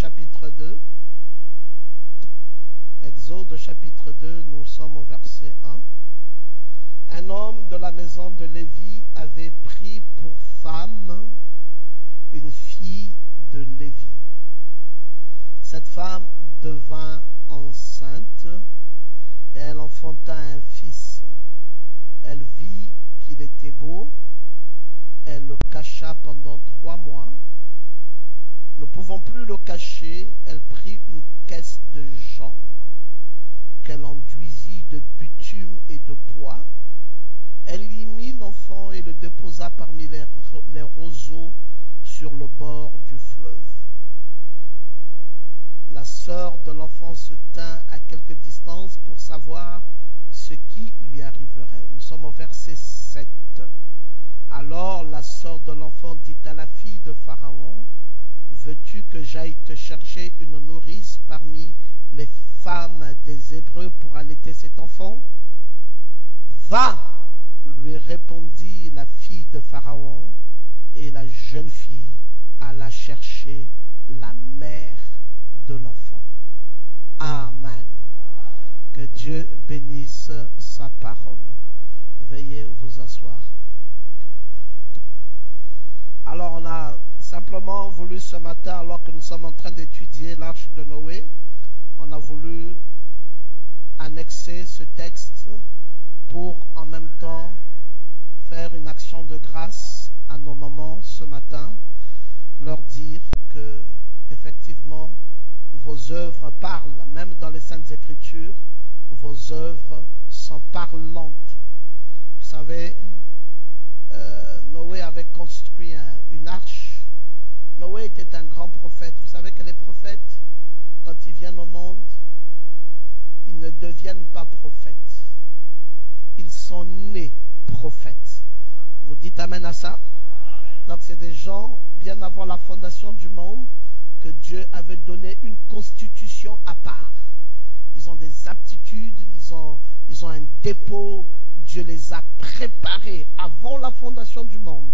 chapitre 2. Exode chapitre 2, nous sommes au verset 1. Un homme de la maison de Lévi avait pris pour femme une fille de Lévi. Cette femme devint enceinte et elle enfanta un fils. Elle vit qu'il était beau. Elle le cacha pendant 3 mois. Ne pouvant plus le cacher, elle prit une caisse de jonc qu'elle enduisit de bitume et de pois. Elle y mit l'enfant et le déposa parmi les roseaux sur le bord du fleuve. La sœur de l'enfant se tint à quelque distance pour savoir ce qui lui arriverait. Nous sommes au verset 7. Alors la sœur de l'enfant dit à la fille de Pharaon, « Veux-tu que j'aille te chercher une nourrice parmi les femmes des Hébreux pour allaiter cet enfant ?»« Va !» lui répondit la fille de Pharaon, et la jeune fille alla chercher la mère de l'enfant. Amen. Que Dieu bénisse sa parole. Veuillez vous asseoir. Alors on a simplement voulu ce matin, alors que nous sommes en train d'étudier l'arche de Noé, on a voulu annexer ce texte pour en même temps faire une action de grâce à nos mamans ce matin, leur dire que effectivement vos œuvres parlent, même dans les Saintes Écritures, vos œuvres sont parlantes. Vous savez, Noé avait construit une arche. Noé était un grand prophète. Vous savez que les prophètes, quand ils viennent au monde, ils ne deviennent pas prophètes. Ils sont nés prophètes. Vous dites amen à ça? Donc c'est des gens, bien avant la fondation du monde, que Dieu avait donné une constitution à part. Ils ont des aptitudes, ils ont un dépôt. Dieu les a préparés avant la fondation du monde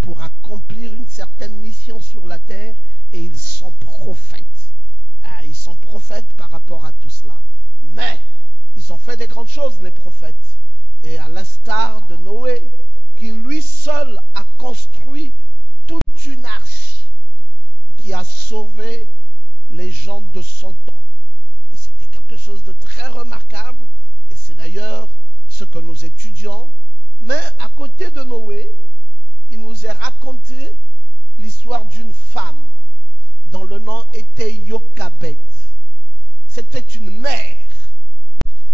pour accomplir une certaine mission sur la terre, et ils sont prophètes. Ils sont prophètes par rapport à tout cela. Mais ils ont fait des grandes choses, les prophètes. Et à l'instar de Noé, qui lui seul a construit toute une arche qui a sauvé les gens de son temps. Et c'était quelque chose de très remarquable, et c'est d'ailleurs ce que nous étudions. Mais à côté de Noé, il nous est raconté l'histoire d'une femme dont le nom était Jochebed. C'était une mère.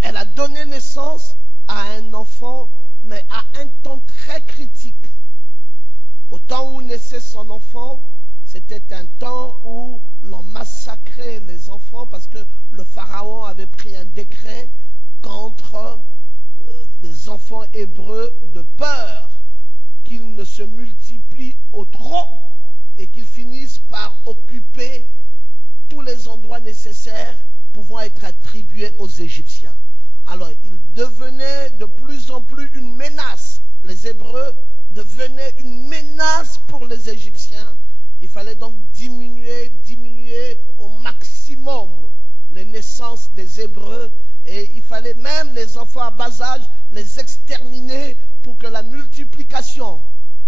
Elle a donné naissance à un enfant, mais à un temps très critique. Au temps où naissait son enfant, c'était un temps où l'on massacrait les enfants parce que le pharaon avait pris un décret contre les enfants hébreux, de peur qu'ils ne se multiplient au trop et qu'ils finissent par occuper tous les endroits nécessaires pouvant être attribués aux Égyptiens. Alors, ils devenaient de plus en plus une menace. Les Hébreux devenaient une menace pour les Égyptiens. Il fallait donc diminuer au maximum les naissances des Hébreux, et il fallait même les enfants à bas âge les exterminer pour que la multiplication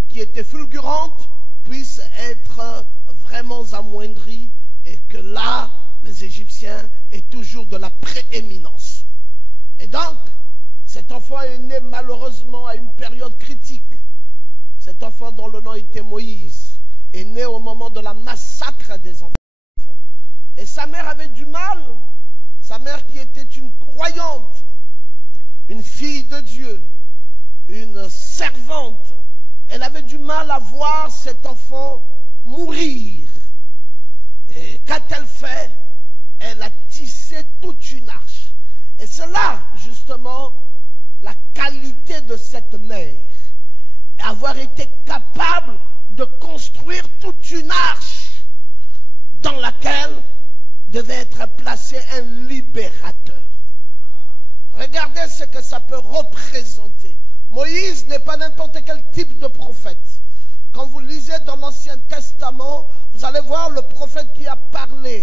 qui était fulgurante puisse être vraiment amoindrie, et que là, les Égyptiens aient toujours de la prééminence. Et donc, cet enfant est né malheureusement à une période critique. Cet enfant dont le nom était Moïse est né au moment de la massacre des enfants. Et sa mère avait du mal, sa mère qui était une croyante, une fille de Dieu, une servante. Elle avait du mal à voir cet enfant mourir. Et qu'a-t-elle fait? Elle a tissé toute une arche. Et c'est là, justement, la qualité de cette mère. Avoir été capable de construire toute une arche dans laquelle devait être placé un libérateur. Regardez ce que ça peut représenter. Moïse n'est pas n'importe quel type de prophète. Quand vous lisez dans l'Ancien Testament, vous allez voir le prophète qui a parlé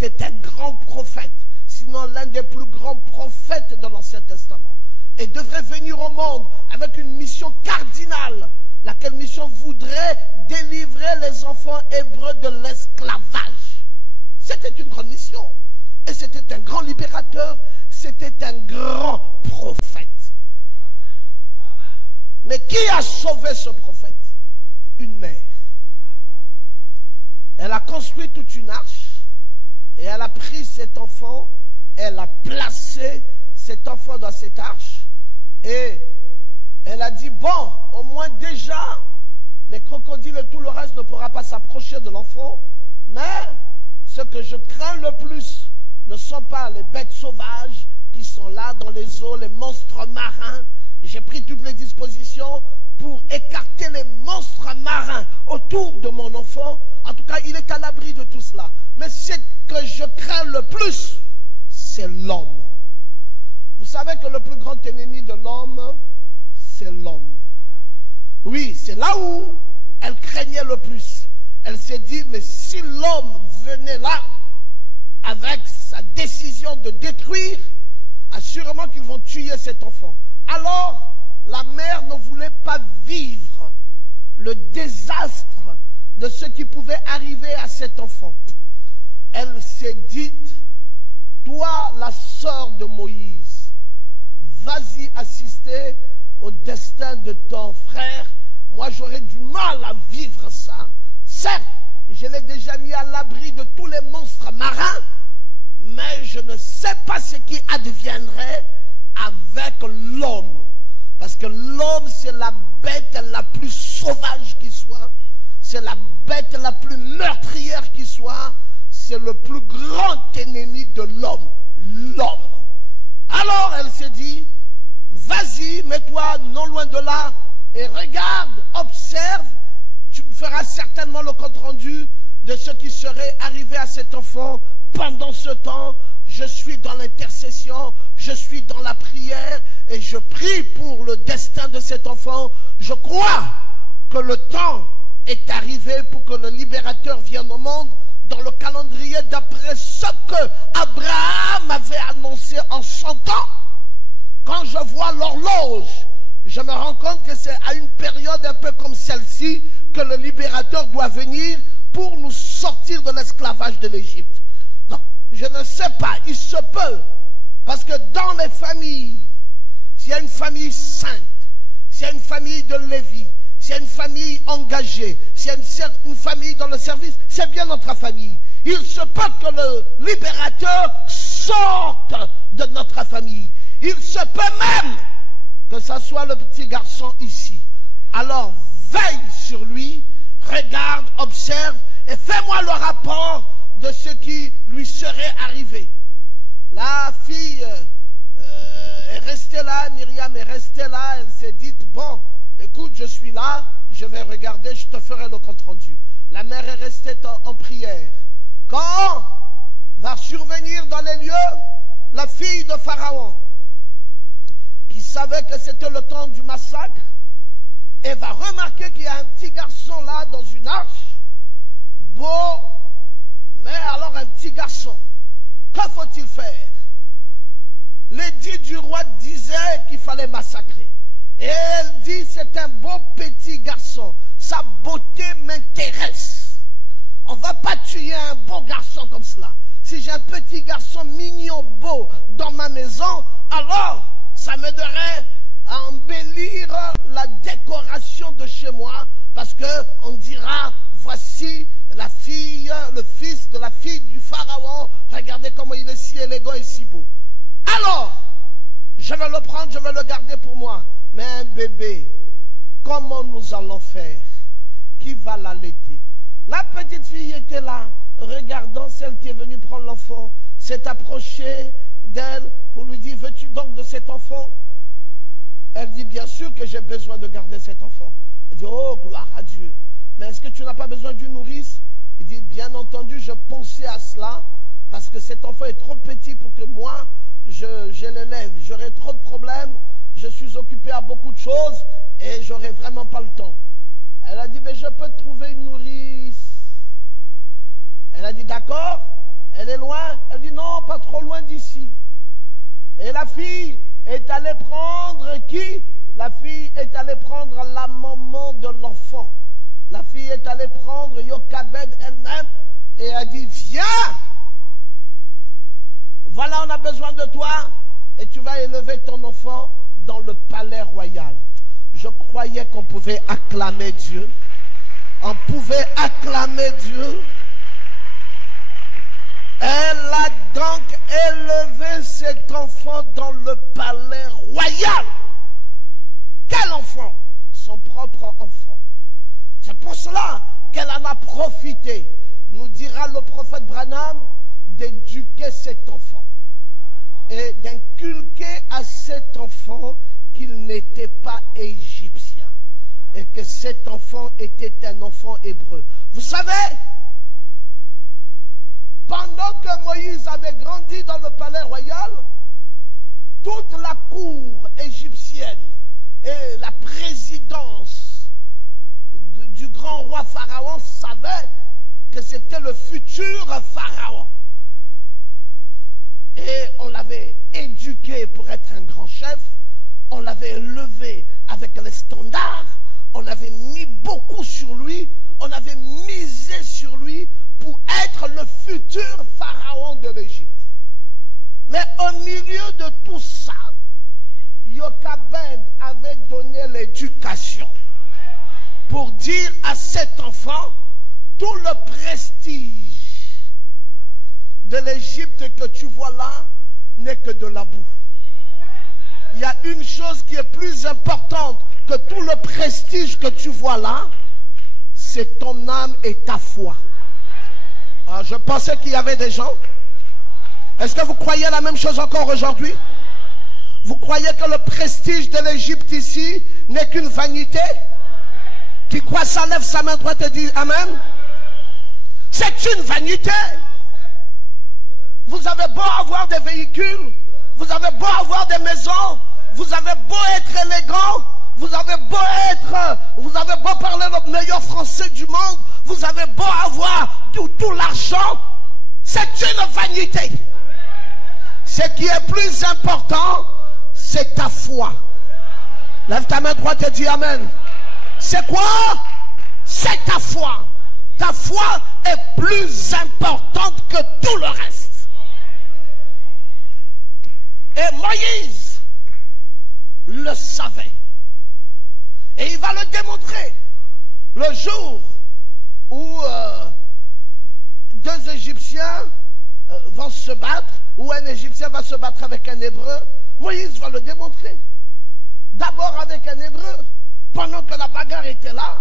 c'était un grand prophète, sinon l'un des plus grands prophètes de l'Ancien Testament, et devrait venir au monde avec une mission cardinale, laquelle mission voudrait délivrer les enfants hébreux de l'esclavage. C'était une grande mission, et c'était un grand libérateur, c'était un grand prophète. Mais qui a sauvé ce prophète? Une mère. Elle a construit toute une arche, et elle a pris cet enfant, elle a placé cet enfant dans cette arche, et elle a dit, bon, au moins déjà, les crocodiles et tout le reste ne pourra pas s'approcher de l'enfant, mais ce que je crains le plus ne sont pas les bêtes sauvages qui sont là dans les eaux, les monstres marins. J'ai pris toutes les dispositions pour écarter les monstres marins autour de mon enfant. En tout cas, il est à l'abri de tout cela. Mais ce que je crains le plus, c'est l'homme. Vous savez que le plus grand ennemi de l'homme, c'est l'homme. Oui, c'est là où elle craignait le plus. Elle s'est dit, mais si l'homme venait là, avec sa décision de détruire, assurément qu'ils vont tuer cet enfant. Alors, la mère ne voulait pas vivre le désastre de ce qui pouvait arriver à cet enfant. Elle s'est dit, toi, la sœur de Moïse, vas-y assister au destin de ton frère. Moi, j'aurais du mal à vivre ça. Certes, je l'ai déjà mis à l'abri de tous les monstres marins, mais je ne sais pas ce qui adviendrait avec l'homme. Parce que l'homme, c'est la bête la plus sauvage qui soit. C'est la bête la plus meurtrière qui soit. C'est le plus grand ennemi de l'homme. L'homme. Alors elle s'est dit, vas-y, mets-toi non loin de là et regarde, observe. Tu me feras certainement le compte rendu de ce qui serait arrivé à cet enfant. Pendant ce temps, je suis dans l'intercession, je suis dans la prière et je prie pour le destin de cet enfant. Je crois que le temps est arrivé pour que le libérateur vienne au monde dans le calendrier d'après ce que Abraham avait annoncé en 100 ans. Quand je vois l'horloge, je me rends compte que c'est à une période un peu comme celle-ci que le libérateur doit venir pour nous sortir de l'esclavage de l'Égypte. Donc, je ne sais pas, il se peut, parce que dans les familles, s'il y a une famille sainte, s'il y a une famille de Lévi, s'il y a une famille engagée, s'il y a une famille dans le service, c'est bien notre famille. Il se peut que le libérateur sorte de notre famille. Il se peut même que ce soit le petit garçon ici. Alors, veille sur lui, regarde, observe, et fais-moi le rapport de ce qui lui serait arrivé. La fille est restée là, Myriam est restée là, elle s'est dit, bon, écoute, je suis là, je vais regarder, je te ferai le compte rendu. La mère est restée en prière. Quand va survenir dans les lieux la fille de Pharaon, qui savait que c'était le temps du massacre, et va remarquer qu'il y a un petit garçon là dans une arche, beau, mais alors un petit garçon. Que faut-il faire? L'édit du roi disait qu'il fallait massacrer. Et elle dit, c'est un beau petit garçon, sa beauté m'intéresse. On ne va pas tuer un beau garçon comme cela. Si j'ai un petit garçon mignon, beau dans ma maison, alors ça m'aiderait à embellir la décoration de chez moi, parce qu'on dira, voici la fille, le fils de la fille du pharaon, regardez comment il est si élégant et si beau. Alors, je vais le prendre, je vais le garder pour moi. Mais un bébé, comment nous allons faire? Qui va l'allaiter? La petite fille était là, regardant celle qui est venue prendre l'enfant, s'est approchée d'elle pour lui dire, veux-tu donc de cet enfant? Elle dit, bien sûr que j'ai besoin de garder cet enfant. Elle dit, oh, gloire à Dieu. Mais est-ce que tu n'as pas besoin d'une nourrice? Il dit, bien entendu, je pensais à cela, parce que cet enfant est trop petit pour que moi, je l'élève. J'aurais trop de problèmes, je suis occupé à beaucoup de choses, et j'aurais vraiment pas le temps. Elle a dit, mais je peux te trouver une nourrice. Elle a dit, d'accord, Elle est loin. Elle dit non, pas trop loin d'ici. Et la fille est allée prendre qui? La fille est allée prendre la maman de l'enfant. La fille est allée prendre Jochebed elle-même et elle dit viens. Voilà, on a besoin de toi et tu vas élever ton enfant dans le palais royal. Je croyais qu'on pouvait acclamer Dieu. On pouvait acclamer Dieu. Elle a donc élevé cet enfant dans le palais royal. Quel enfant? Son propre enfant. C'est pour cela qu'elle en a profité, nous dira le prophète Branham, d'éduquer cet enfant et d'inculquer à cet enfant qu'il n'était pas égyptien et que cet enfant était un enfant hébreu. Vous savez, pendant que Moïse avait grandi dans le palais royal, toute la cour égyptienne et la présidence du grand roi Pharaon savait que c'était le futur Pharaon. Et on l'avait éduqué pour être un grand chef, on l'avait élevé avec les standards, on avait mis beaucoup sur lui, on avait misé sur lui pour être le futur Pharaon de l'Égypte. Mais au milieu de tout ça, Jochebed avait donné l'éducation pour dire à cet enfant, tout le prestige de l'Égypte que tu vois là n'est que de la boue. Il y a une chose qui est plus importante que tout le prestige que tu vois là, c'est ton âme et ta foi. Alors, je pensais qu'il y avait des gens. Est-ce que vous croyez la même chose encore aujourd'hui? Vous croyez que le prestige de l'Égypte ici n'est qu'une vanité? Qui croit ça, lève sa main droite et dit Amen. C'est une vanité. Vous avez beau avoir des véhicules, vous avez beau avoir des maisons, vous avez beau être élégant, vous avez beau parler le meilleur français du monde, vous avez beau avoir tout l'argent, c'est une vanité. Ce qui est plus important, c'est ta foi. Lève ta main droite et dis Amen. C'est quoi? C'est ta foi. Ta foi est plus importante que tout le reste. Et Moïse le savait. Et il va le démontrer. Le jour où deux Égyptiens vont se battre, ou un Égyptien va se battre avec un Hébreu, Moïse va le démontrer. D'abord avec un Hébreu, pendant que la bagarre était là,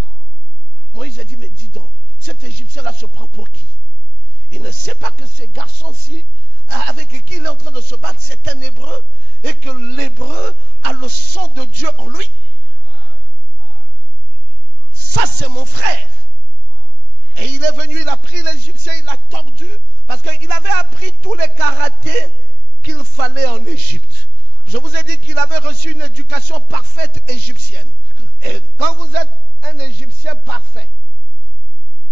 Moïse a dit, mais dis donc, cet Égyptien-là se prend pour qui? Il ne sait pas que ces garçons-ci, avec qui il est en train de se battre, c'est un Hébreu, et que l'Hébreu a le sang de Dieu en lui. Ça, c'est mon frère. Et il est venu, il a pris l'Égyptien, il l'a tordu, parce qu'il avait appris tous les karatés qu'il fallait en Égypte. Je vous ai dit qu'il avait reçu une éducation parfaite égyptienne. Et quand vous êtes un Égyptien parfait,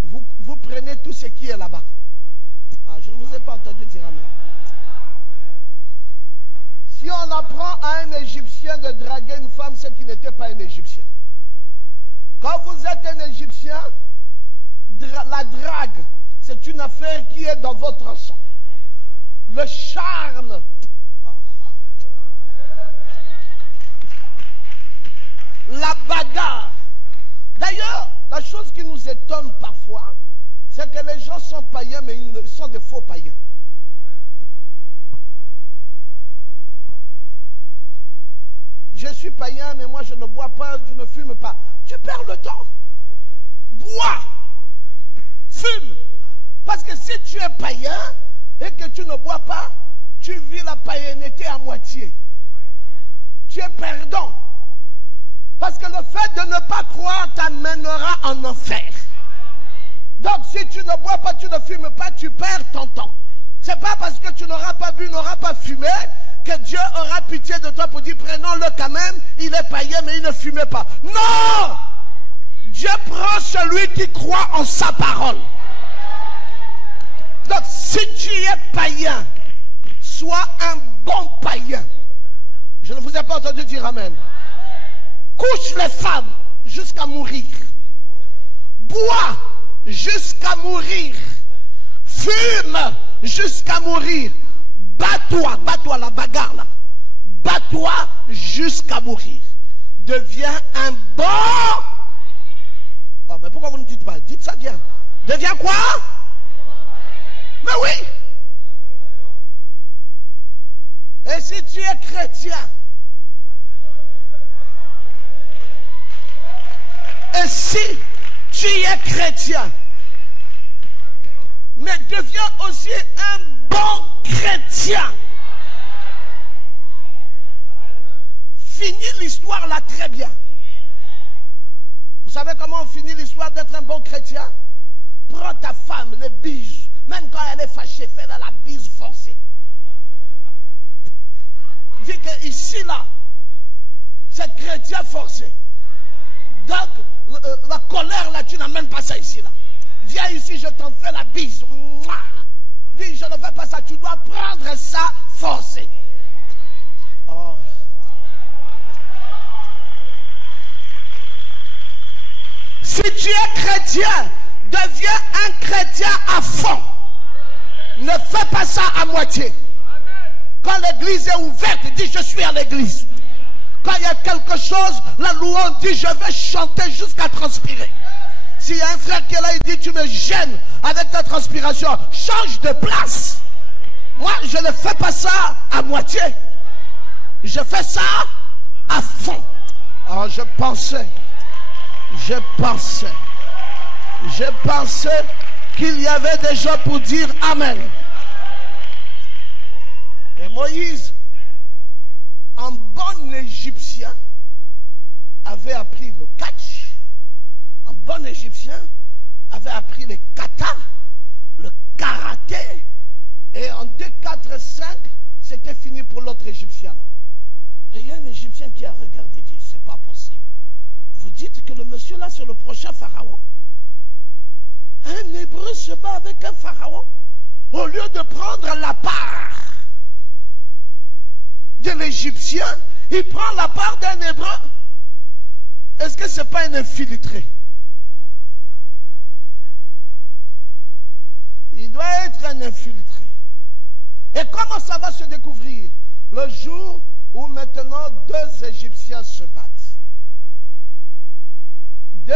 vous prenez tout ce qui est là-bas. Ah, je ne vous ai pas entendu dire Amen. Si on apprend à un Égyptien de draguer une femme, c'est qu'il n'était pas un Égyptien. Quand vous êtes un Égyptien, la drague, c'est une affaire qui est dans votre sang. Le charme. La bagarre. D'ailleurs, la chose qui nous étonne parfois, c'est que les gens sont païens, mais ils sont des faux païens. Je suis païen, mais moi je ne bois pas, je ne fume pas. Tu perds le temps. Bois. Fume. Parce que si tu es païen et que tu ne bois pas, tu vis la païenneté à moitié. Tu es perdant. Parce que le fait de ne pas croire t'amènera en enfer. Donc si tu ne bois pas, tu ne fumes pas, tu perds ton temps. C'est pas parce que tu n'auras pas bu, n'auras pas fumé, que Dieu aura pitié de toi pour dire prenons-le quand même, il est païen mais il ne fumait pas. Non! Dieu prend celui qui croit en sa parole. Donc Si tu es païen, sois un bon païen. Je ne vous ai pas entendu dire amen. Couche les femmes jusqu'à mourir. Bois jusqu'à mourir. Fume jusqu'à mourir. Bats-toi la bagarre là. Bats-toi jusqu'à mourir. Deviens un bon. Oh, mais pourquoi vous ne dites pas? Dites ça bien. Deviens quoi? Mais oui. Et si tu es chrétien, et si tu es chrétien, mais deviens aussi un bon chrétien. Finis l'histoire là très bien. Vous savez comment on finit l'histoire d'être un bon chrétien? Prends ta femme, les bises. Même quand elle est fâchée, fais-la la bise forcée. Dis que ici là, c'est chrétien forcé. Donc, la colère là, tu n'amènes pas ça ici là. Viens ici, je t'en fais la bise. Dis, je ne fais pas ça. Tu dois prendre ça forcé. Oh. Si tu es chrétien, deviens un chrétien à fond. Ne fais pas ça à moitié. Quand l'église est ouverte, dis je suis à l'église. Quand il y a quelque chose, la louange dit je vais chanter jusqu'à transpirer. S'il y a un frère qui est là, il dit tu me gênes avec ta transpiration, change de place. Moi, je ne fais pas ça à moitié. Je fais ça à fond. Alors je pensais qu'il y avait des gens pour dire amen. Et Moïse, en bon égyptien, avait appris le catch. En bon égyptien, avait appris le kata, le karaté. Et en 2, 4, 5, c'était fini pour l'autre égyptien. Et il y a un égyptien qui a regardé et dit, c'est pas possible. Vous dites que le monsieur là, c'est le prochain pharaon. Un hébreu se bat avec un pharaon. Au lieu de prendre la part de l'égyptien, il prend la part d'un hébreu. Est-ce que ce n'est pas un infiltré? Il doit être un infiltré. Et comment ça va se découvrir? Le jour où maintenant 2 Égyptiens se battent. Deux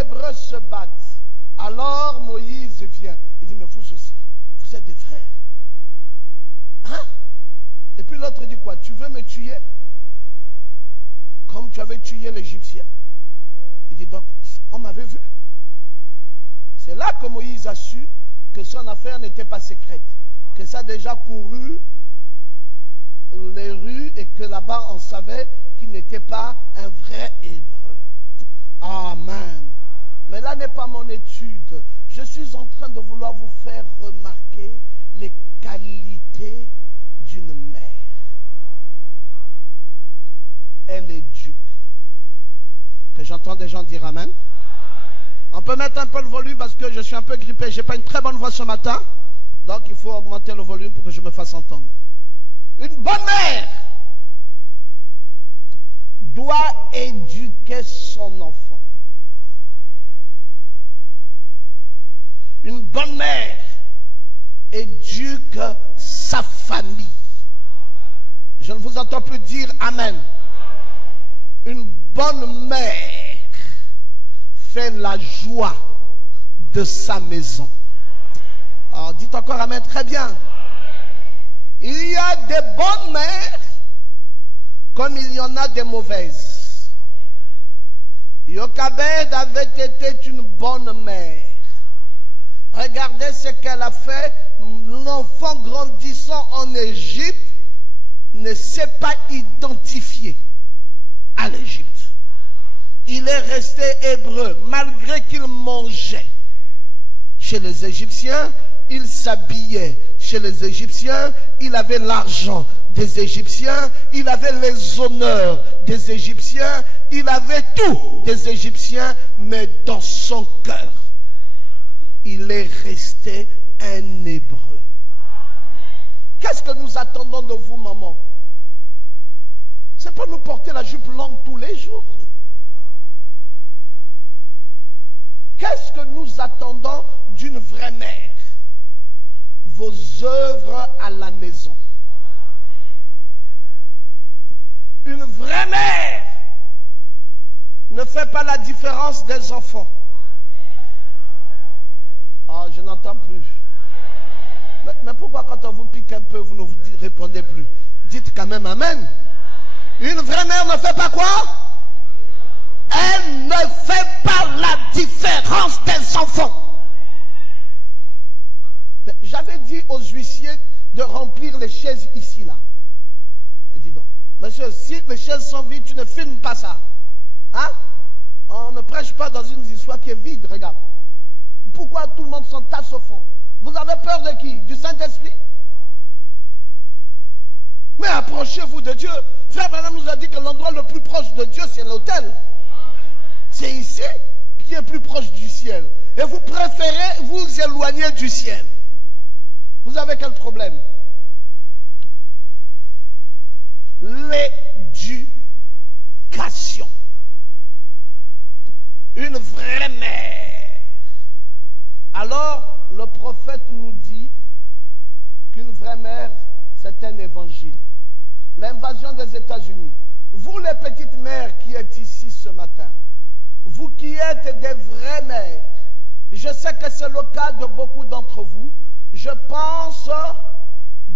Hébreux se battent. Alors Moïse vient. Il dit, mais vous aussi, vous êtes des frères. Hein? Et puis l'autre dit quoi? Tu veux me tuer? Comme tu avais tué l'Égyptien. Il dit donc, on m'avait vu. C'est là que Moïse a su que son affaire n'était pas secrète. Que ça a déjà couru les rues et que là-bas on savait qu'il n'était pas un vrai Hébreu. Amen. Mais là n'est pas mon étude. Je suis en train de vouloir vous faire remarquer les qualités d'une mère. Elle éduque. Que j'entends des gens dire amen. On peut mettre un peu le volume parce que je suis un peu grippé. Je n'ai pas une très bonne voix ce matin. Donc il faut augmenter le volume pour que je me fasse entendre. Une bonne mère doit éduquer son enfant. Une bonne mère éduque sa famille. Je ne vous entends plus dire amen. Une bonne mère fait la joie de sa maison. Alors dites encore amen, très bien. Il y a des bonnes mères comme il y en a des mauvaises. Jochebed avait été une bonne mère. Regardez ce qu'elle a fait. L'enfant grandissant en Égypte ne s'est pas identifié à l'Égypte. Il est resté hébreu malgré qu'il mangeait. Chez les Égyptiens, il s'habillait. Chez les Égyptiens, il avait l'argent des Égyptiens, il avait les honneurs des Égyptiens, il avait tout des Égyptiens, mais dans son cœur, il est resté un Hébreu. que nous attendons de vous, maman? C'est pas nous porter la jupe longue tous les jours. Qu'est-ce que nous attendons d'une vraie mère? Vos œuvres à la maison. Une vraie mère ne fait pas la différence des enfants. Ah, je n'entends plus. Mais pourquoi quand on vous pique un peu, vous ne vous répondez plus? Dites quand même amen. Une vraie mère ne fait pas quoi? Elle ne fait pas la différence des enfants. J'avais dit aux huissiers de remplir les chaises ici, là. Elle dit non. Monsieur, si les chaises sont vides, tu ne filmes pas ça. Hein? On ne prêche pas dans une histoire qui est vide, regarde. Pourquoi tout le monde s'entasse au fond? Vous avez peur de qui? Du Saint-Esprit? Mais approchez-vous de Dieu. Frère Branham nous a dit que l'endroit le plus proche de Dieu, c'est l'autel. C'est ici qui est plus proche du ciel. Et vous préférez vous éloigner du ciel. Vous avez quel problème? L'éducation. Une vraie mère. Alors, le prophète nous dit qu'une vraie mère, c'est un évangile. L'invasion des États-Unis. Vous, les petites mères qui êtes ici ce matin, vous qui êtes des vraies mères, je sais que c'est le cas de beaucoup d'entre vous. Je pense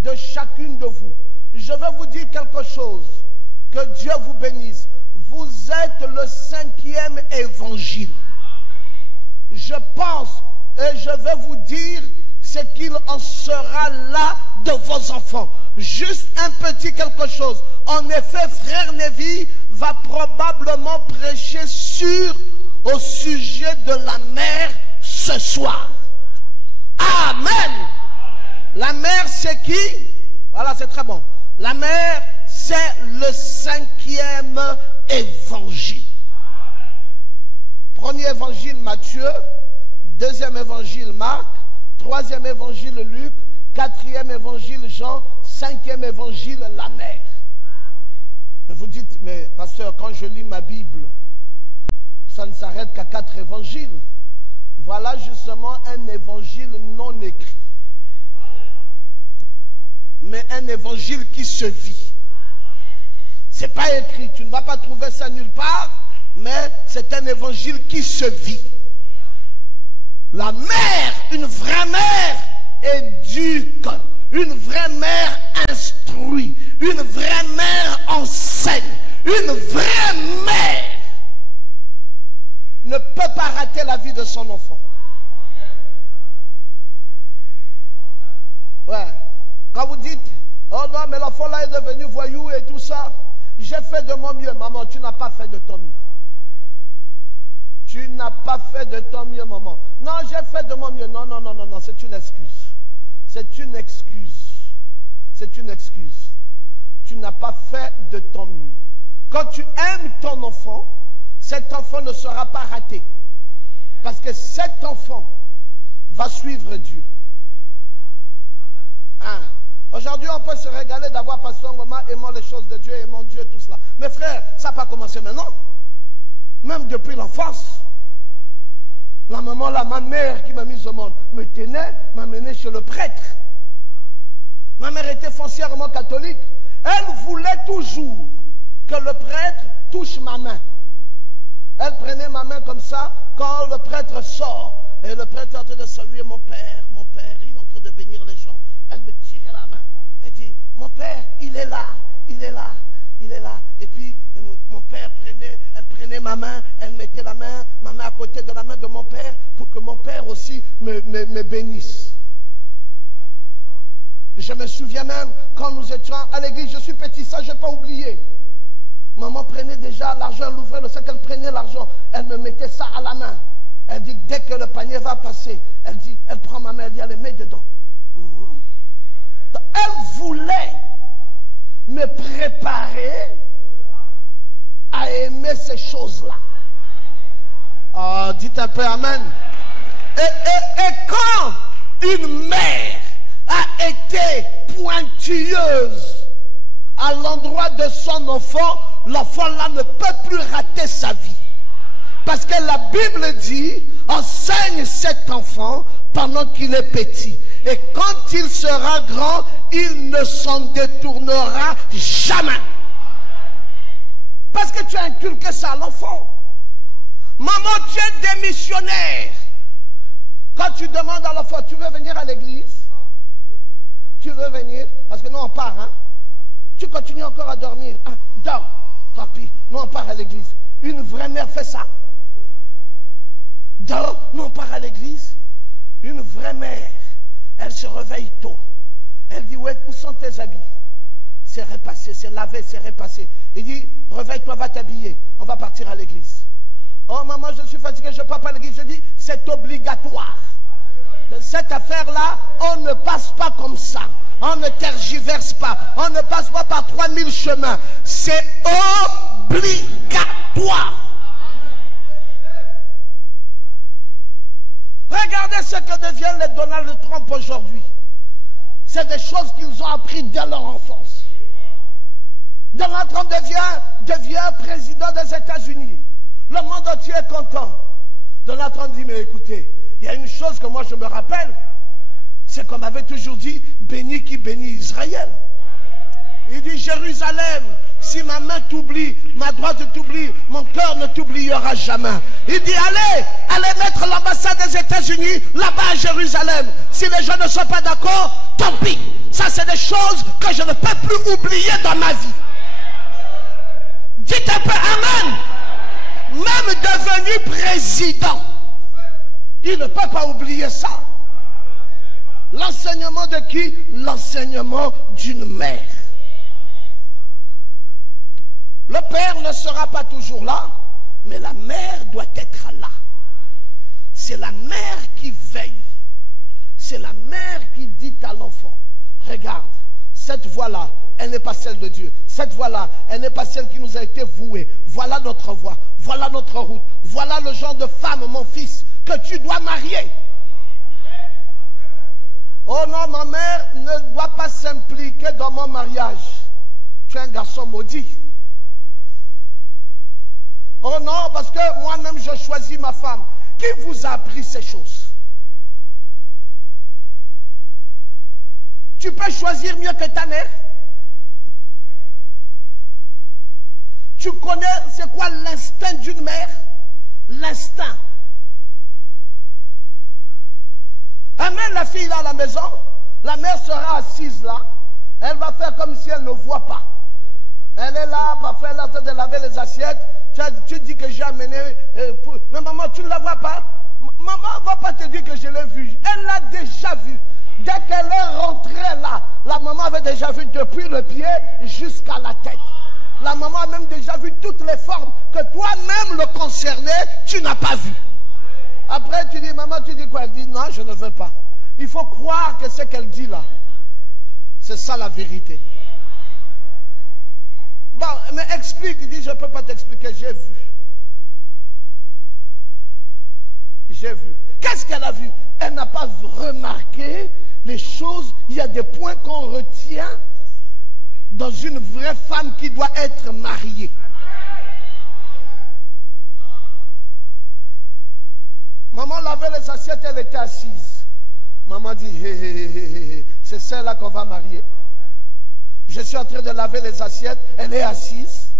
de chacune de vous. Je vais vous dire quelque chose. Que Dieu vous bénisse. Vous êtes le 5e évangile. Je pense et je vais vous dire ce qu'il en sera là de vos enfants. Juste un petit quelque chose. En effet, frère Nevi va probablement prêcher au sujet de la mère ce soir. Amen. La mère, c'est qui? Voilà, c'est très bon. La mère, c'est le 5e évangile. Premier évangile Matthieu, deuxième évangile Marc, troisième évangile Luc, quatrième évangile Jean, cinquième évangile la mère. Vous dites, mais pasteur, quand je lis ma Bible, ça ne s'arrête qu'à 4 évangiles. Voilà justement un évangile non écrit. Mais un évangile qui se vit. C'est pas écrit, tu ne vas pas trouver ça nulle part, mais c'est un évangile qui se vit. La mère, une vraie mère, éduque. Une vraie mère instruit. Une vraie mère enseigne. Une vraie mère ne peut pas rater la vie de son enfant. Ouais. Quand vous dites, oh non, mais l'enfant là est devenu voyou et tout ça, j'ai fait de mon mieux. Maman, tu n'as pas fait de ton mieux. Tu n'as pas fait de ton mieux, maman. Non, j'ai fait de mon mieux. Non, non, non, non, non, c'est une excuse. C'est une excuse. C'est une excuse. Tu n'as pas fait de ton mieux. Quand tu aimes ton enfant, cet enfant ne sera pas raté. Parce que cet enfant va suivre Dieu. Hein? Aujourd'hui, on peut se régaler d'avoir Pasteur Ngoma aimant les choses de Dieu, aimant Dieu, tout cela. Mais frère, ça n'a pas commencé maintenant. Même depuis l'enfance. La maman, là, ma mère qui m'a mise au monde, me tenait, m'a mené chez le prêtre. Ma mère était foncièrement catholique. Elle voulait toujours que le prêtre touche ma main. Elle prenait ma main comme ça quand le prêtre sort. Et le prêtre est en train de saluer mon père, il est en train de bénir les gens. Elle me tirait la main. Elle dit, mon père, il est là, il est là, il est là. Et puis, mon père elle prenait ma main, elle mettait ma main à côté de la main de mon père pour que mon père aussi me bénisse. Je me souviens même quand nous étions à l'église, je suis petit, ça je n'ai pas oublié. Maman prenait déjà l'argent, elle ouvrait le sac, elle prenait l'argent, elle me mettait ça à la main. Elle dit, dès que le panier va passer, elle dit, elle prend ma main, elle dit, elle met dedans. Elle voulait me préparer à aimer ces choses-là. Oh, dites un peu amen. Et quand une mère a été pointue tueuse à l'endroit de son enfant, l'enfant là ne peut plus rater sa vie. Parce que la Bible dit, enseigne cet enfant pendant qu'il est petit. Et quand il sera grand, il ne s'en détournera jamais. Parce que tu as inculqué ça à l'enfant. Maman, tu es démissionnaire. Quand tu demandes à l'enfant, tu veux venir à l'église? Tu veux venir? Parce que nous on part, hein? Tu continues encore à dormir. Ah, dors. Tant pis, nous on part à l'église. Une vraie mère fait ça. Dors, nous on part à l'église. Une vraie mère, elle se réveille tôt. Elle dit, ouais, où sont tes habits? C'est repassé, c'est lavé, c'est repassé. Il dit, réveille-toi, va t'habiller. On va partir à l'église. Oh maman, je suis fatigué, je ne pars pas à l'église. Je dis, c'est obligatoire. Cette affaire-là, on ne passe pas comme ça. On ne tergiverse pas. On ne passe pas par 3000 chemins. C'est obligatoire. Regardez ce que deviennent les Donald Trump aujourd'hui. C'est des choses qu'ils ont appris dès leur enfance. Donald Trump devient président des États-Unis. Le monde entier est content. Donald Trump dit, mais écoutez, il y a une chose que moi je me rappelle. C'est qu'on m'avait toujours dit, béni qui bénit Israël. Il dit, Jérusalem, si ma main t'oublie, ma droite t'oublie, mon cœur ne t'oubliera jamais. Il dit, allez mettre l'ambassade des États-Unis là-bas à Jérusalem. Si les gens ne sont pas d'accord, tant pis. Ça, c'est des choses que je ne peux plus oublier dans ma vie. Dites un peu Amen. Même devenu président, il ne peut pas oublier ça. L'enseignement de qui? L'enseignement d'une mère. Le père ne sera pas toujours là, mais la mère doit être là. C'est la mère qui veille. C'est la mère qui dit à l'enfant, regarde, cette voie-là, elle n'est pas celle de Dieu. Cette voie-là, elle n'est pas celle qui nous a été vouée. Voilà notre voie, voilà notre route. Voilà le genre de femme, mon fils, que tu dois marier. Oh non, ma mère ne doit pas s'impliquer dans mon mariage. Tu es un garçon maudit. Oh non, parce que moi-même je choisis ma femme. Qui vous a appris ces choses? Tu peux choisir mieux que ta mère? Tu connais c'est quoi l'instinct d'une mère? L'instinct. Amène la fille là à la maison, la mère sera assise là, elle va faire comme si elle ne voit pas. Elle est là, parfois elle est en train de laver les assiettes. Tu dis que j'ai amené, mais maman tu ne la vois pas. Maman ne va pas te dire que je l'ai vue, elle l'a déjà vue. Dès qu'elle est rentrée là, la maman avait déjà vu depuis le pied jusqu'à la tête. La maman a même déjà vu toutes les formes que toi-même le concerné, tu n'as pas vues. Après tu dis, maman tu dis quoi? Elle dit, non je ne veux pas. Il faut croire que ce qu'elle dit là, c'est ça la vérité. Bon, mais explique, il dit, je ne peux pas t'expliquer, j'ai vu. J'ai vu. Qu'est-ce qu'elle a vu? Elle n'a pas remarqué les choses. Il y a des points qu'on retient dans une vraie femme qui doit être mariée. Maman lavait les assiettes, elle était assise. Maman dit, hé, hé, hé, hé, c'est celle-là qu'on va marier. Je suis en train de laver les assiettes, elle est assise.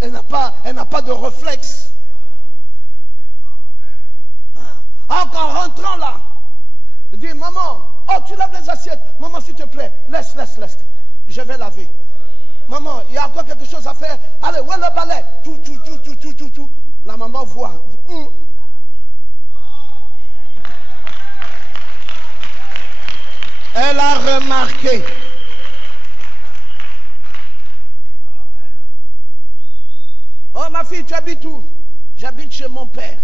Elle n'a pas de réflexe. En rentrant là, elle dit, maman, oh tu laves les assiettes. Maman s'il te plaît, laisse. Je vais laver. Maman, il y a encore quelque chose à faire. Allez, où est le balai? Tout. La maman voit. Elle a remarqué. Oh ma fille, tu habites où? J'habite chez mon père.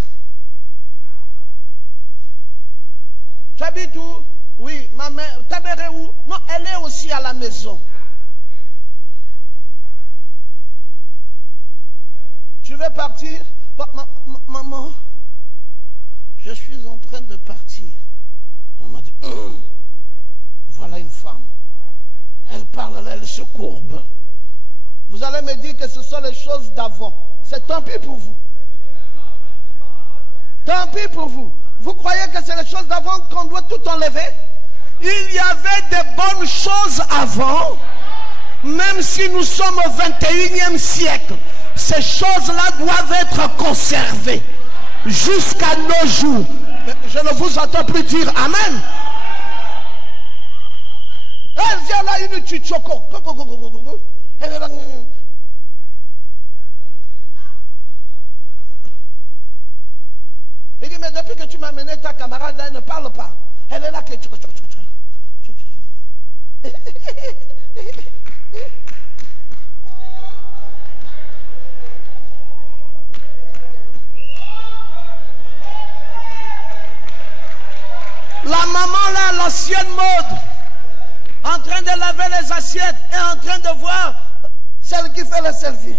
Tu habites où? Oui, ma mère. Ta mère est où? Non, elle est aussi à la maison. Tu veux partir? Maman, je suis en train de partir. On m'a dit, voilà une femme. Elle parle là, elle se courbe. Vous allez me dire que ce sont les choses d'avant. C'est tant pis pour vous. Tant pis pour vous. Vous croyez que c'est les choses d'avant qu'on doit tout enlever? Il y avait des bonnes choses avant. Même si nous sommes au 21e siècle, ces choses-là doivent être conservées jusqu'à nos jours. Mais je ne vous entends plus dire Amen. Elle vient là, une chichoko. Elle est là. Il dit, mais depuis que tu m'as amené ta camarade là, elle ne parle pas. Elle est là que... La maman là, l'ancienne mode, en train de laver les assiettes et en train de voir celle qui fait le selfie.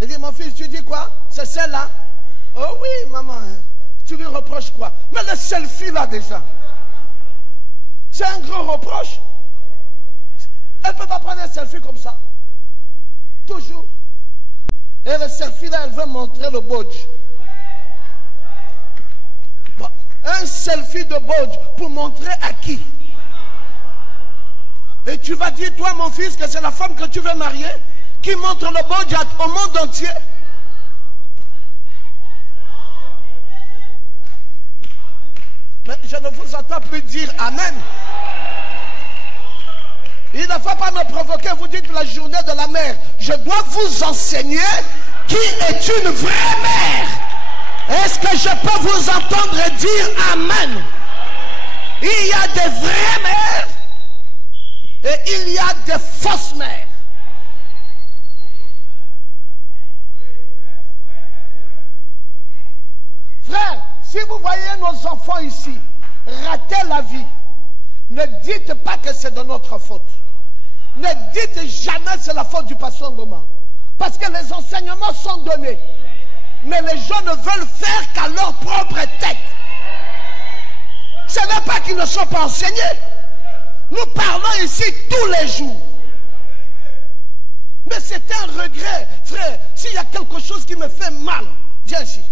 Il dit, mon fils, tu dis quoi? C'est celle-là? Oh oui, maman. Tu lui reproches quoi? Mais le selfie là déjà, c'est un gros reproche. Elle ne peut pas prendre un selfie comme ça. Toujours. Et le selfie là, elle veut montrer le bodge. Bon, un selfie de bodge pour montrer à qui? Et tu vas dire, toi mon fils, que c'est la femme que tu veux marier qui montre le bodge au monde entier? Mais je ne vous entends plus dire Amen. Il ne faut pas me provoquer. Vous dites la journée de la mère. Je dois vous enseigner qui est une vraie mère. Est-ce que je peux vous entendre dire Amen? Il y a des vraies mères et il y a des fausses mères. Frère, si vous voyez nos enfants ici rater la vie, ne dites pas que c'est de notre faute. Ne dites jamais c'est la faute du pasteur Ngoma. Parce que les enseignements sont donnés. Mais les gens ne veulent faire qu'à leur propre tête. Ce n'est pas qu'ils ne sont pas enseignés. Nous parlons ici tous les jours. Mais c'est un regret, frère. S'il y a quelque chose qui me fait mal, viens ici.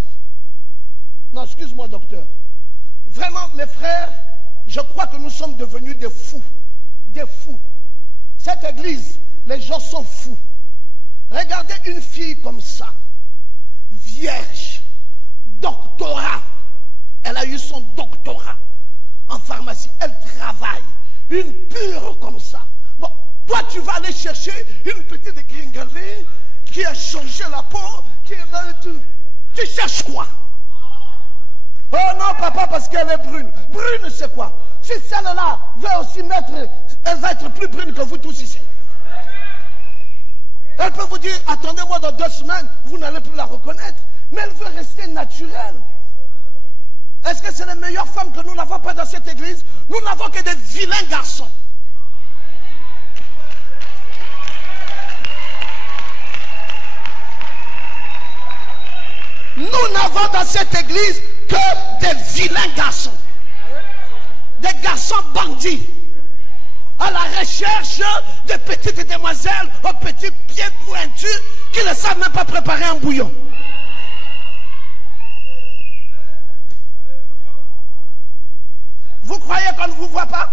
Non, excuse-moi, docteur. Vraiment, mes frères, je crois que nous sommes devenus des fous. Des fous. Cette église, les gens sont fous. Regardez une fille comme ça. Vierge. Doctorat. Elle a eu son doctorat en pharmacie. Elle travaille. Une pure comme ça. Bon, toi, tu vas aller chercher une petite gringaline qui a changé la peau, qui est là et tout. Tu cherches quoi? Oh non, papa, parce qu'elle est brune. Brune, c'est quoi? Si celle-là veut aussi mettre, elle va être plus brune que vous tous ici. Elle peut vous dire, attendez-moi dans 2 semaines, vous n'allez plus la reconnaître. Mais elle veut rester naturelle. Est-ce que c'est les meilleures femmes que nous n'avons pas dans cette église? Nous n'avons que des vilains garçons. Nous n'avons dans cette église que des vilains garçons. Des garçons bandits. À la recherche de petites demoiselles aux petits pieds pointus qui ne savent même pas préparer un bouillon. Vous croyez qu'on ne vous voit pas?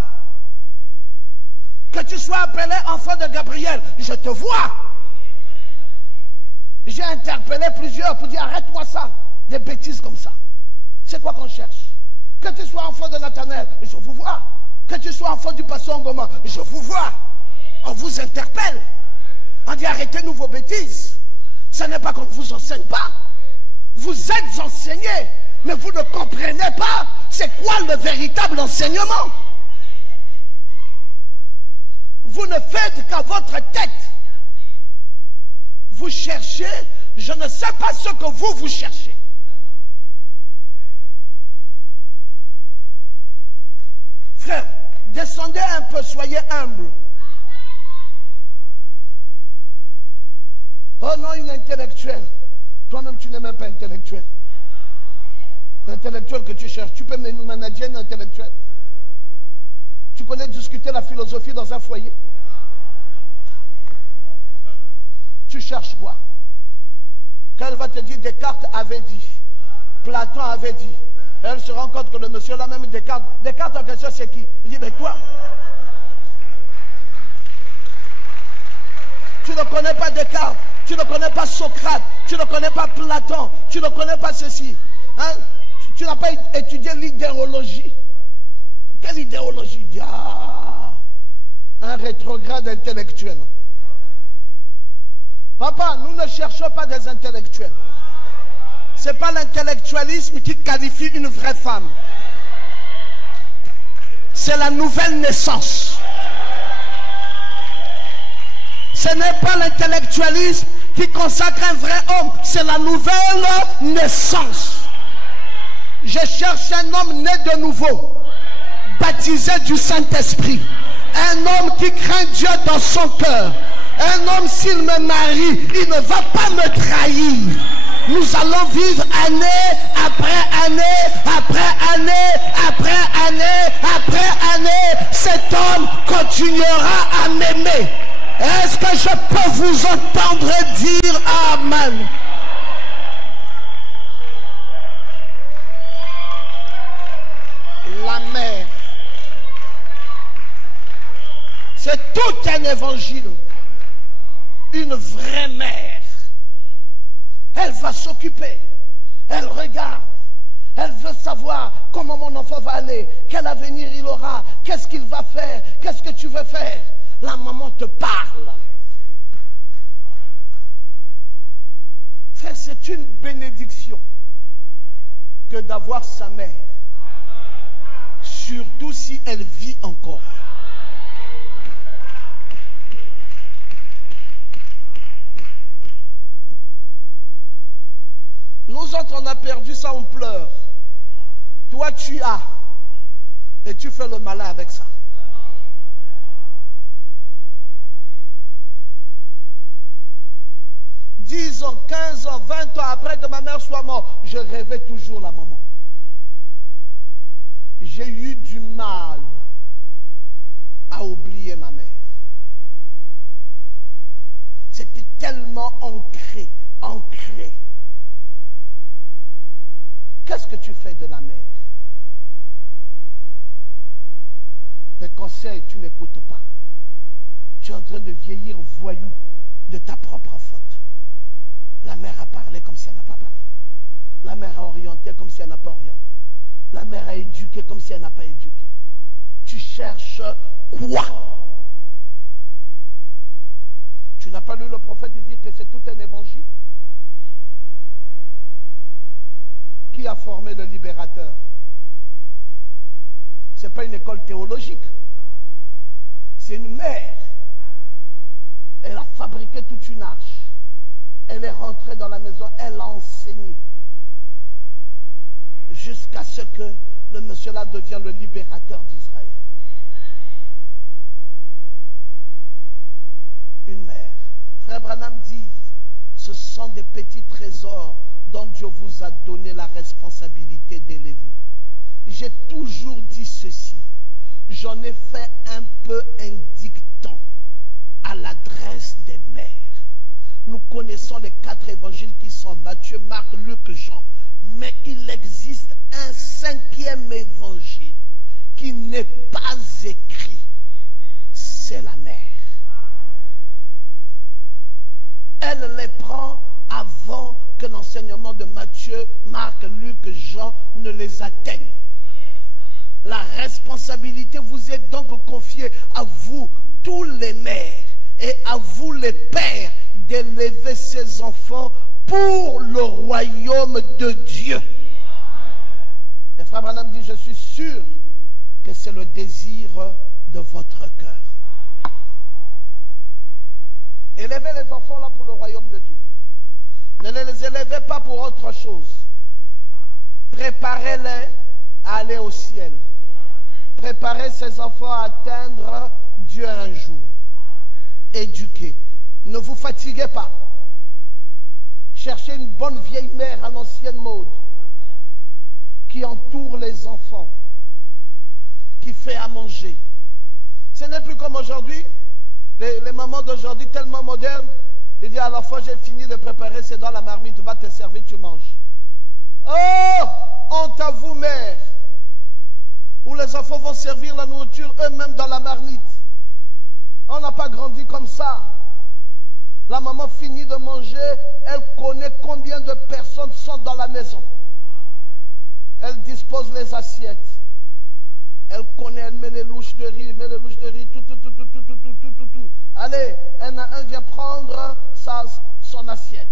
Que tu sois appelé enfant de Gabriel, je te vois. J'ai interpellé plusieurs pour dire arrête-moi ça. Des bêtises comme ça. C'est quoi qu'on cherche? Que tu sois enfant de Nathanaël, je vous vois. Que tu sois enfant du pasteur Ngoma, je vous vois. On vous interpelle. On dit arrêtez-nous vos bêtises. Ce n'est pas qu'on ne vous enseigne pas. Vous êtes enseignés, mais vous ne comprenez pas c'est quoi le véritable enseignement. Vous ne faites qu'à votre tête. Vous cherchez, je ne sais pas ce que vous cherchez. Frère, descendez un peu, soyez humble. Oh non, une intellectuelle. Toi-même, tu n'es même pas intellectuel. L'intellectuel que tu cherches, tu peux manager un intellectuel. Tu connais discuter la philosophie dans un foyer? Tu cherches quoi? Quand elle va te dire Descartes avait dit, Platon avait dit, elle se rend compte que le monsieur là même Descartes en question c'est qui? Il dit mais toi, tu ne connais pas Descartes, tu ne connais pas Socrate, tu ne connais pas Platon, tu ne connais pas ceci. Hein? Tu n'as pas étudié l'idéologie. Quelle idéologie? Il dit, ah, un rétrograde intellectuel. Papa, nous ne cherchons pas des intellectuels. Ce n'est pas l'intellectualisme qui qualifie une vraie femme. C'est la nouvelle naissance. Ce n'est pas l'intellectualisme qui consacre un vrai homme. C'est la nouvelle naissance. Je cherche un homme né de nouveau, baptisé du Saint-Esprit. Un homme qui craint Dieu dans son cœur. Un homme, s'il me marie, il ne va pas me trahir. Nous allons vivre année après année, après année, après année, après année. Cet homme continuera à m'aimer. Est-ce que je peux vous entendre dire Amen? La mère, c'est tout un évangile. Une vraie mère, elle va s'occuper, elle regarde, elle veut savoir comment mon enfant va aller, quel avenir il aura, qu'est-ce qu'il va faire, qu'est-ce que tu veux faire. La maman te parle. Frère, c'est une bénédiction que d'avoir sa mère, surtout si elle vit encore. Nous autres, on a perdu ça, on pleure. Toi, tu as. Et tu fais le malin avec ça. « 10 ans, 15 ans, 20 ans après que ma mère soit morte, je rêvais toujours la maman. J'ai eu du mal à oublier ma mère. C'était tellement ancré, ancré. Qu'est-ce que tu fais de la mère? Les conseils, tu n'écoutes pas. Tu es en train de vieillir voyou de ta propre faute. La mère a parlé comme si elle n'a pas parlé. La mère a orienté comme si elle n'a pas orienté. La mère a éduqué comme si elle n'a pas éduqué. Tu cherches quoi? Tu n'as pas lu le prophète dire que c'est tout un évangile? Qui a formé le libérateur? Ce n'est pas une école théologique. C'est une mère. Elle a fabriqué toute une arche. Elle est rentrée dans la maison, elle a enseigné. Jusqu'à ce que le monsieur là devienne le libérateur d'Israël. Une mère. Frère Branham dit, ce sont des petits trésors dont Dieu vous a donné la responsabilité d'élever. J'ai toujours dit ceci. J'en ai fait un peu un dicton à l'adresse des mères. Nous connaissons les 4 évangiles qui sont Matthieu, Marc, Luc, Jean. Mais il existe un 5e évangile qui n'est pas écrit. C'est la mère. Elle les prend avant que l'enseignement de Matthieu, Marc, Luc, Jean ne les atteigne. La responsabilité vous est donc confiée à vous, tous les mères, et à vous les pères, d'élever ces enfants pour le royaume de Dieu. Et Frère Branham dit, je suis sûr que c'est le désir de votre cœur. Élevez les enfants là pour le royaume de Dieu. Ne les élevez pas pour autre chose. Préparez-les à aller au ciel. Préparez ces enfants à atteindre Dieu un jour. Éduquez. Ne vous fatiguez pas. Cherchez une bonne vieille mère à l'ancienne mode qui entoure les enfants, qui fait à manger, Ce n'est plus comme aujourd'hui. Les mamans d'aujourd'hui tellement modernes. Ils disent à la fois j'ai fini de préparer, c'est dans la marmite, va te servir, tu manges. Oh, honte à vous, mère. Où les enfants vont servir la nourriture eux-mêmes dans la marmite. On n'a pas grandi comme ça. La maman finit de manger, elle connaît combien de personnes sont dans la maison. Elle dispose les assiettes. Elle connaît, elle met les louches de riz, tout. Allez, un vient prendre son assiette.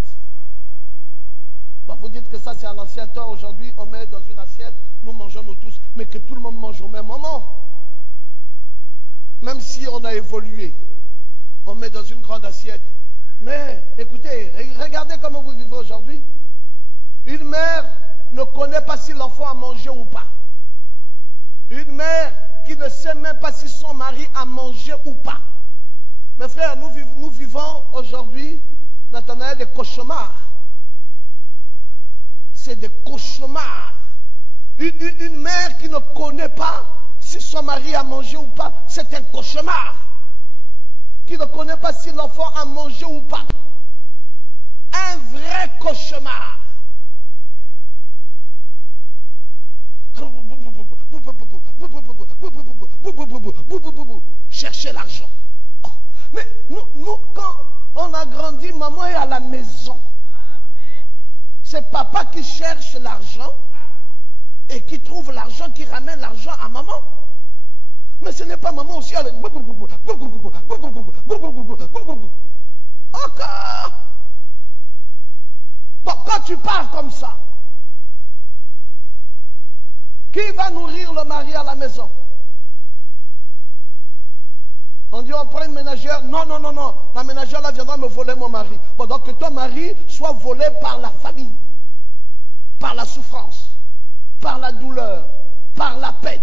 Bon, vous dites que ça c'est un ancien temps. Aujourd'hui, on met dans une assiette, nous mangeons nous tous, mais que tout le monde mange au même moment. Même si on a évolué, on met dans une grande assiette. Mais écoutez, regardez comment vous vivez aujourd'hui. Une mère ne connaît pas si l'enfant a mangé ou pas. Une mère qui ne sait même pas si son mari a mangé ou pas. Mes frères, nous vivons aujourd'hui, Nathanaël, des cauchemars. C'est des cauchemars. Une mère qui ne connaît pas si son mari a mangé ou pas, c'est un cauchemar. Qui ne connaît pas si l'enfant a mangé ou pas. Un vrai cauchemar. Chercher l'argent. Oh. Mais nous, quand on a grandi, maman est à la maison. C'est papa qui cherche l'argent et qui trouve l'argent, qui ramène l'argent à maman. Mais ce n'est pas maman aussi avec... Encore. Bon, quand tu pars comme ça, qui va nourrir le mari à la maison? On dit on prend une ménagère. Non. La ménagère là viendra me voler mon mari. Bon, donc que ton mari soit volé par la famille, par la souffrance, par la douleur, par la peine.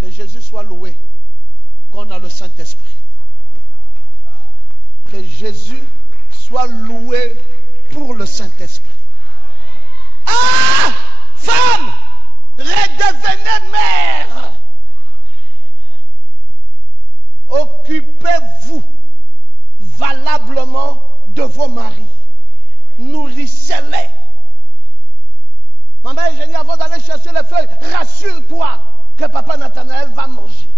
Que Jésus soit loué, qu'on a le Saint-Esprit. Que Jésus soit loué pour le Saint-Esprit. Ah! Femme, redevenez mère. Occupez-vous valablement de vos maris. Nourrissez-les. Maman Eugénie, avant d'aller chercher les feuilles, rassure-toi que papa Nathanaël va manger.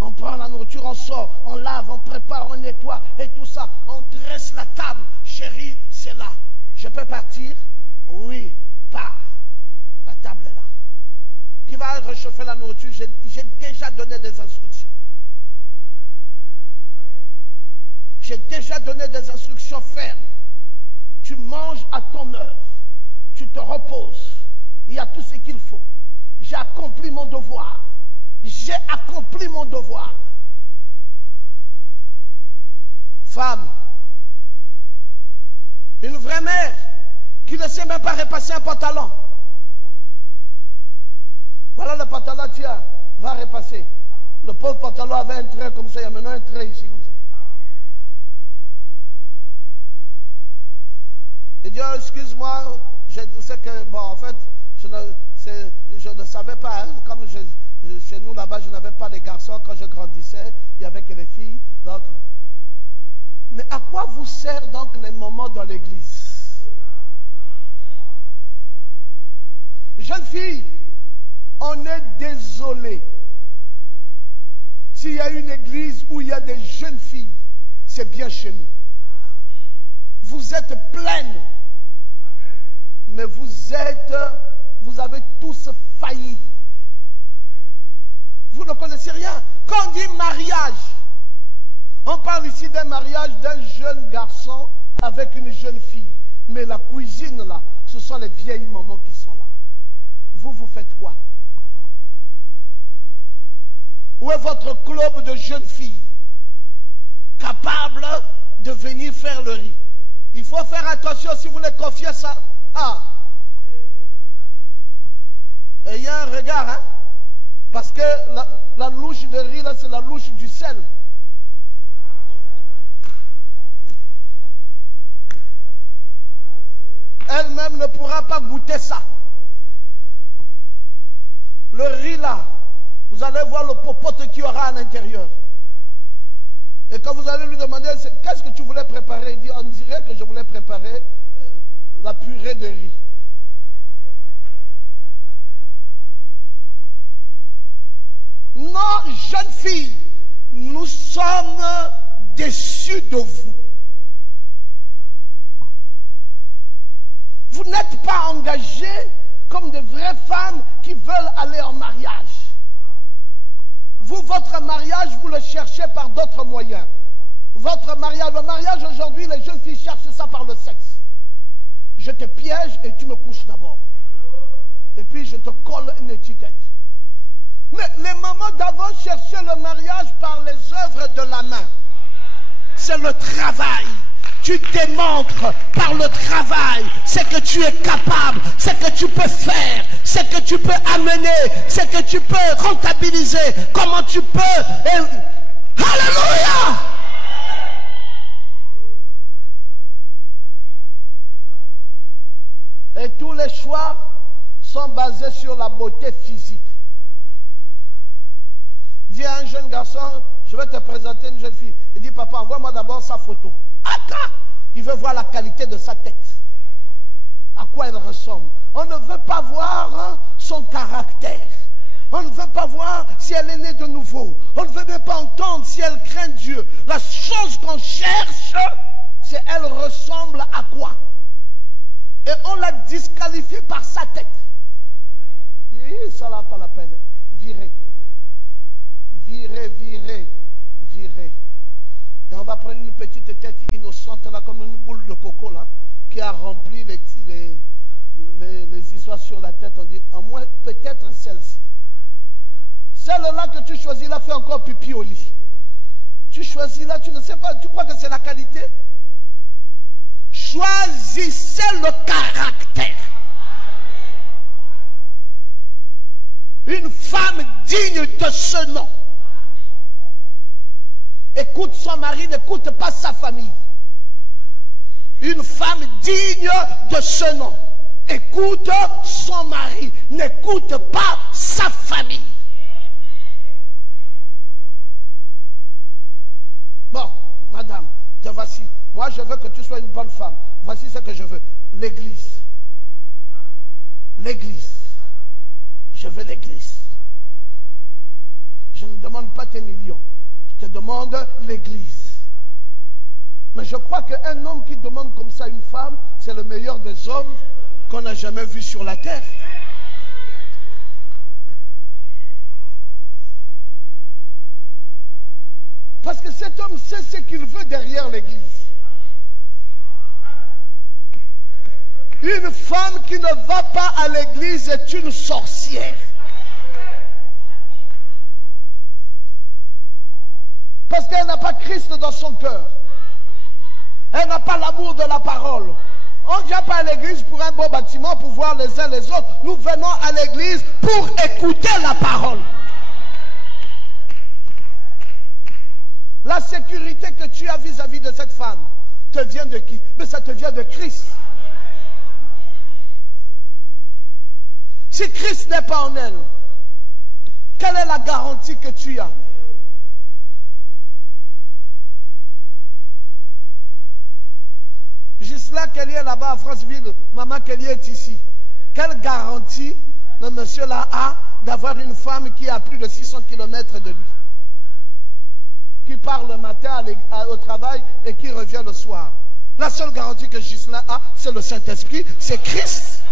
On prend la nourriture, on sort, on lave, on prépare, on nettoie et tout ça. On dresse la table. Chérie, c'est là. Je peux partir? Oui, pars. La table est là. Qui va réchauffer la nourriture? J'ai déjà donné des instructions. J'ai déjà donné des instructions fermes. Tu manges à ton heure. Tu te reposes. Il y a tout ce qu'il faut. J'ai accompli mon devoir. J'ai accompli mon devoir. Femme, une vraie mère qui ne sait même pas repasser un pantalon. Voilà le pantalon, tiens, va repasser. Le pauvre pantalon avait un trait comme ça, il y a maintenant un trait ici comme ça. Il dit, oh, excuse-moi, je sais que, bon, en fait, je ne savais pas, hein, comme chez nous là-bas, je n'avais pas de garçons quand je grandissais, il n'y avait que les filles. Donc, mais à quoi vous sert donc les moments dans l'église? Jeune fille, on est désolé. S'il y a une église où il y a des jeunes filles, c'est bien chez nous. Vous êtes pleines, mais vous avez tous failli. Vous ne connaissez rien. Quand on dit mariage, on parle ici d'un mariage d'un jeune garçon avec une jeune fille. Mais la cuisine là, ce sont les vieilles mamans qui sont là. Vous faites quoi? Où est votre club de jeunes filles capables de venir faire le riz? Il faut faire attention si vous les confiez ça. Ah! Ayez un regard, hein? Parce que la louche de riz, là, c'est la louche du sel. Elle-même ne pourra pas goûter ça. Le riz là, vous allez voir le popote qu'il y aura à l'intérieur. Et quand vous allez lui demander, qu'est-ce que tu voulais préparer? Il dit, on dirait que je voulais préparer la purée de riz. Non, jeunes filles, nous sommes déçus de vous. Vous n'êtes pas engagées comme de vraies femmes qui veulent aller en mariage. Vous, votre mariage, vous le cherchez par d'autres moyens. Votre mariage, le mariage aujourd'hui, les jeunes filles cherchent ça par le sexe. Je te piège et tu me couches d'abord. Et puis je te colle une étiquette. Mais les mamans d'avant cherchaient le mariage par les œuvres de la main. C'est le travail. Tu démontres par le travail ce que tu es capable, ce que tu peux faire, ce que tu peux amener, ce que tu peux rentabiliser, comment tu peux. Alléluia! Et tous les choix sont basés sur la beauté physique. Dis à un jeune garçon, je vais te présenter une jeune fille. Il dit, papa, envoie-moi d'abord sa photo. Attends, il veut voir la qualité de sa tête. À quoi elle ressemble. On ne veut pas voir son caractère. On ne veut pas voir si elle est née de nouveau. On ne veut même pas entendre si elle craint Dieu. La chose qu'on cherche, c'est elle ressemble à quoi. Et on la disqualifie par sa tête. Ça n'a pas la peine. Virez. Virez, virez, virez. Et on va prendre une petite tête innocente là, comme une boule de coco là, qui a rempli les histoires sur la tête. On dit, au moins peut-être celle-ci. Celle-là que tu choisis là fait encore pipi au lit. Tu choisis là, tu ne sais pas, tu crois que c'est la qualité? Choisissez le caractère. Une femme digne de ce nom. Écoute son mari, n'écoute pas sa famille. Une femme digne de ce nom. Écoute son mari, n'écoute pas sa famille. Bon, madame, te voici. Moi, je veux que tu sois une bonne femme. Voici ce que je veux. L'église. L'église. Je veux l'église. Je ne demande pas tes millions. Je te demande l'église. Mais je crois qu'un homme qui demande comme ça une femme, c'est le meilleur des hommes qu'on n'a jamais vu sur la terre. Parce que cet homme sait ce qu'il veut derrière l'église. Une femme qui ne va pas à l'église est une sorcière. Parce qu'elle n'a pas Christ dans son cœur. Elle n'a pas l'amour de la parole. On ne vient pas à l'église pour un beau bâtiment, pour voir les uns les autres. Nous venons à l'église pour écouter la parole. La sécurité que tu as vis-à-vis de cette femme te vient de qui? Mais ça te vient de Christ. Si Christ n'est pas en elle, quelle est la garantie que tu as? Gisela Kelly est là-bas à Franceville, maman Kelly est ici. Quelle garantie le monsieur là a d'avoir une femme qui est à plus de 600 km de lui? Qui part le matin au travail et qui revient le soir. La seule garantie que Gisela a, c'est le Saint-Esprit, c'est Christ.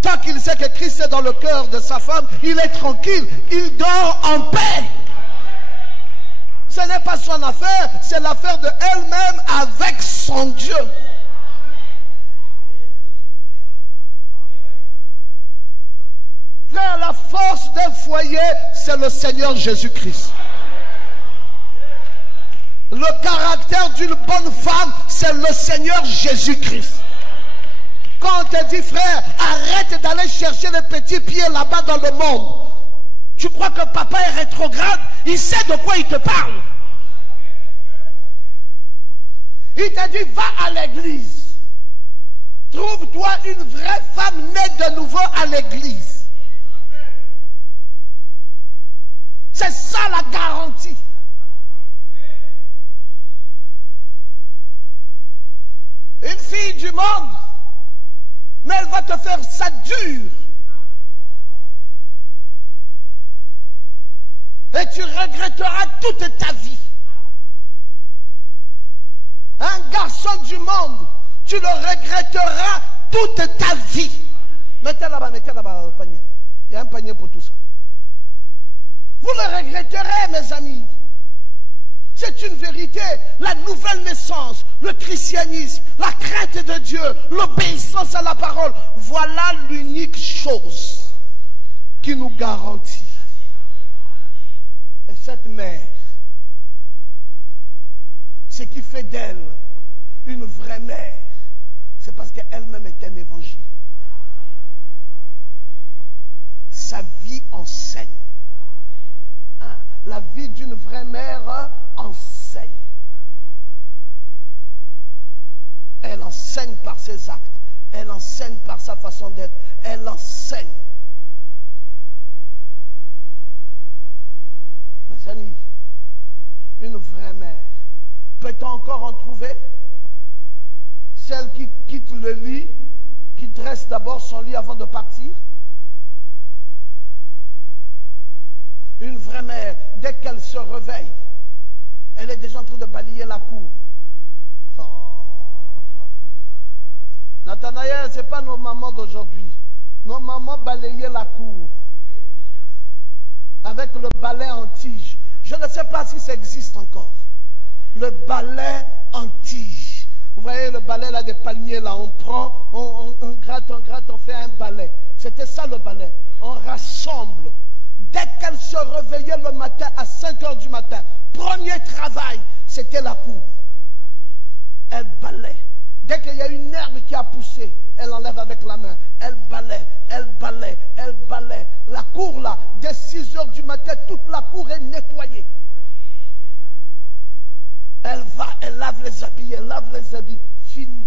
Tant qu'il sait que Christ est dans le cœur de sa femme, il est tranquille, il dort en paix. Ce n'est pas son affaire, c'est l'affaire de elle-même avec son Dieu. Frère, la force d'un foyer, c'est le Seigneur Jésus-Christ. Le caractère d'une bonne femme, c'est le Seigneur Jésus-Christ. Quand on te dit, frère, arrête d'aller chercher les petits pieds là-bas dans le monde. Tu crois que papa est rétrograde? Il sait de quoi il te parle. Il t'a dit, va à l'église. Trouve-toi une vraie femme née de nouveau à l'église. C'est ça la garantie. Une fille du monde, mais elle va te faire ça dur. Et tu regretteras toute ta vie. Un garçon du monde, tu le regretteras toute ta vie. Mettez là-bas le panier. Il y a un panier pour tout ça. Vous le regretterez, mes amis. C'est une vérité. La nouvelle naissance, le christianisme, la crainte de Dieu, l'obéissance à la parole. Voilà l'unique chose qui nous garantit. Et cette mère, ce qui fait d'elle une vraie mère, c'est parce qu'elle-même est un évangile. Sa vie enseigne. La vie d'une vraie mère enseigne. Elle enseigne par ses actes. Elle enseigne par sa façon d'être. Elle enseigne. Mes amis, une vraie mère, peut-on encore en trouver? Celle qui quitte le lit, qui dresse d'abord son lit avant de partir. Une vraie mère, dès qu'elle se réveille, elle est déjà en train de balayer la cour. Oh. Nathanaël, ce n'est pas nos mamans d'aujourd'hui. Nos mamans balayaient la cour avec le balai en tige. Je ne sais pas si ça existe encore. Le balai en tige. Vous voyez le balai là des palmiers là, on prend, on gratte, on fait un balai. C'était ça le balai. On rassemble. Dès qu'elle se réveillait le matin à 5 heures du matin, premier travail, c'était la cour. Elle balaie. Dès qu'il y a une herbe qui a poussé, elle enlève avec la main. Elle balaie, elle balaie, elle balaie. La cour là, dès 6 heures du matin, toute la cour est nettoyée. Elle va, elle lave les habits, fini.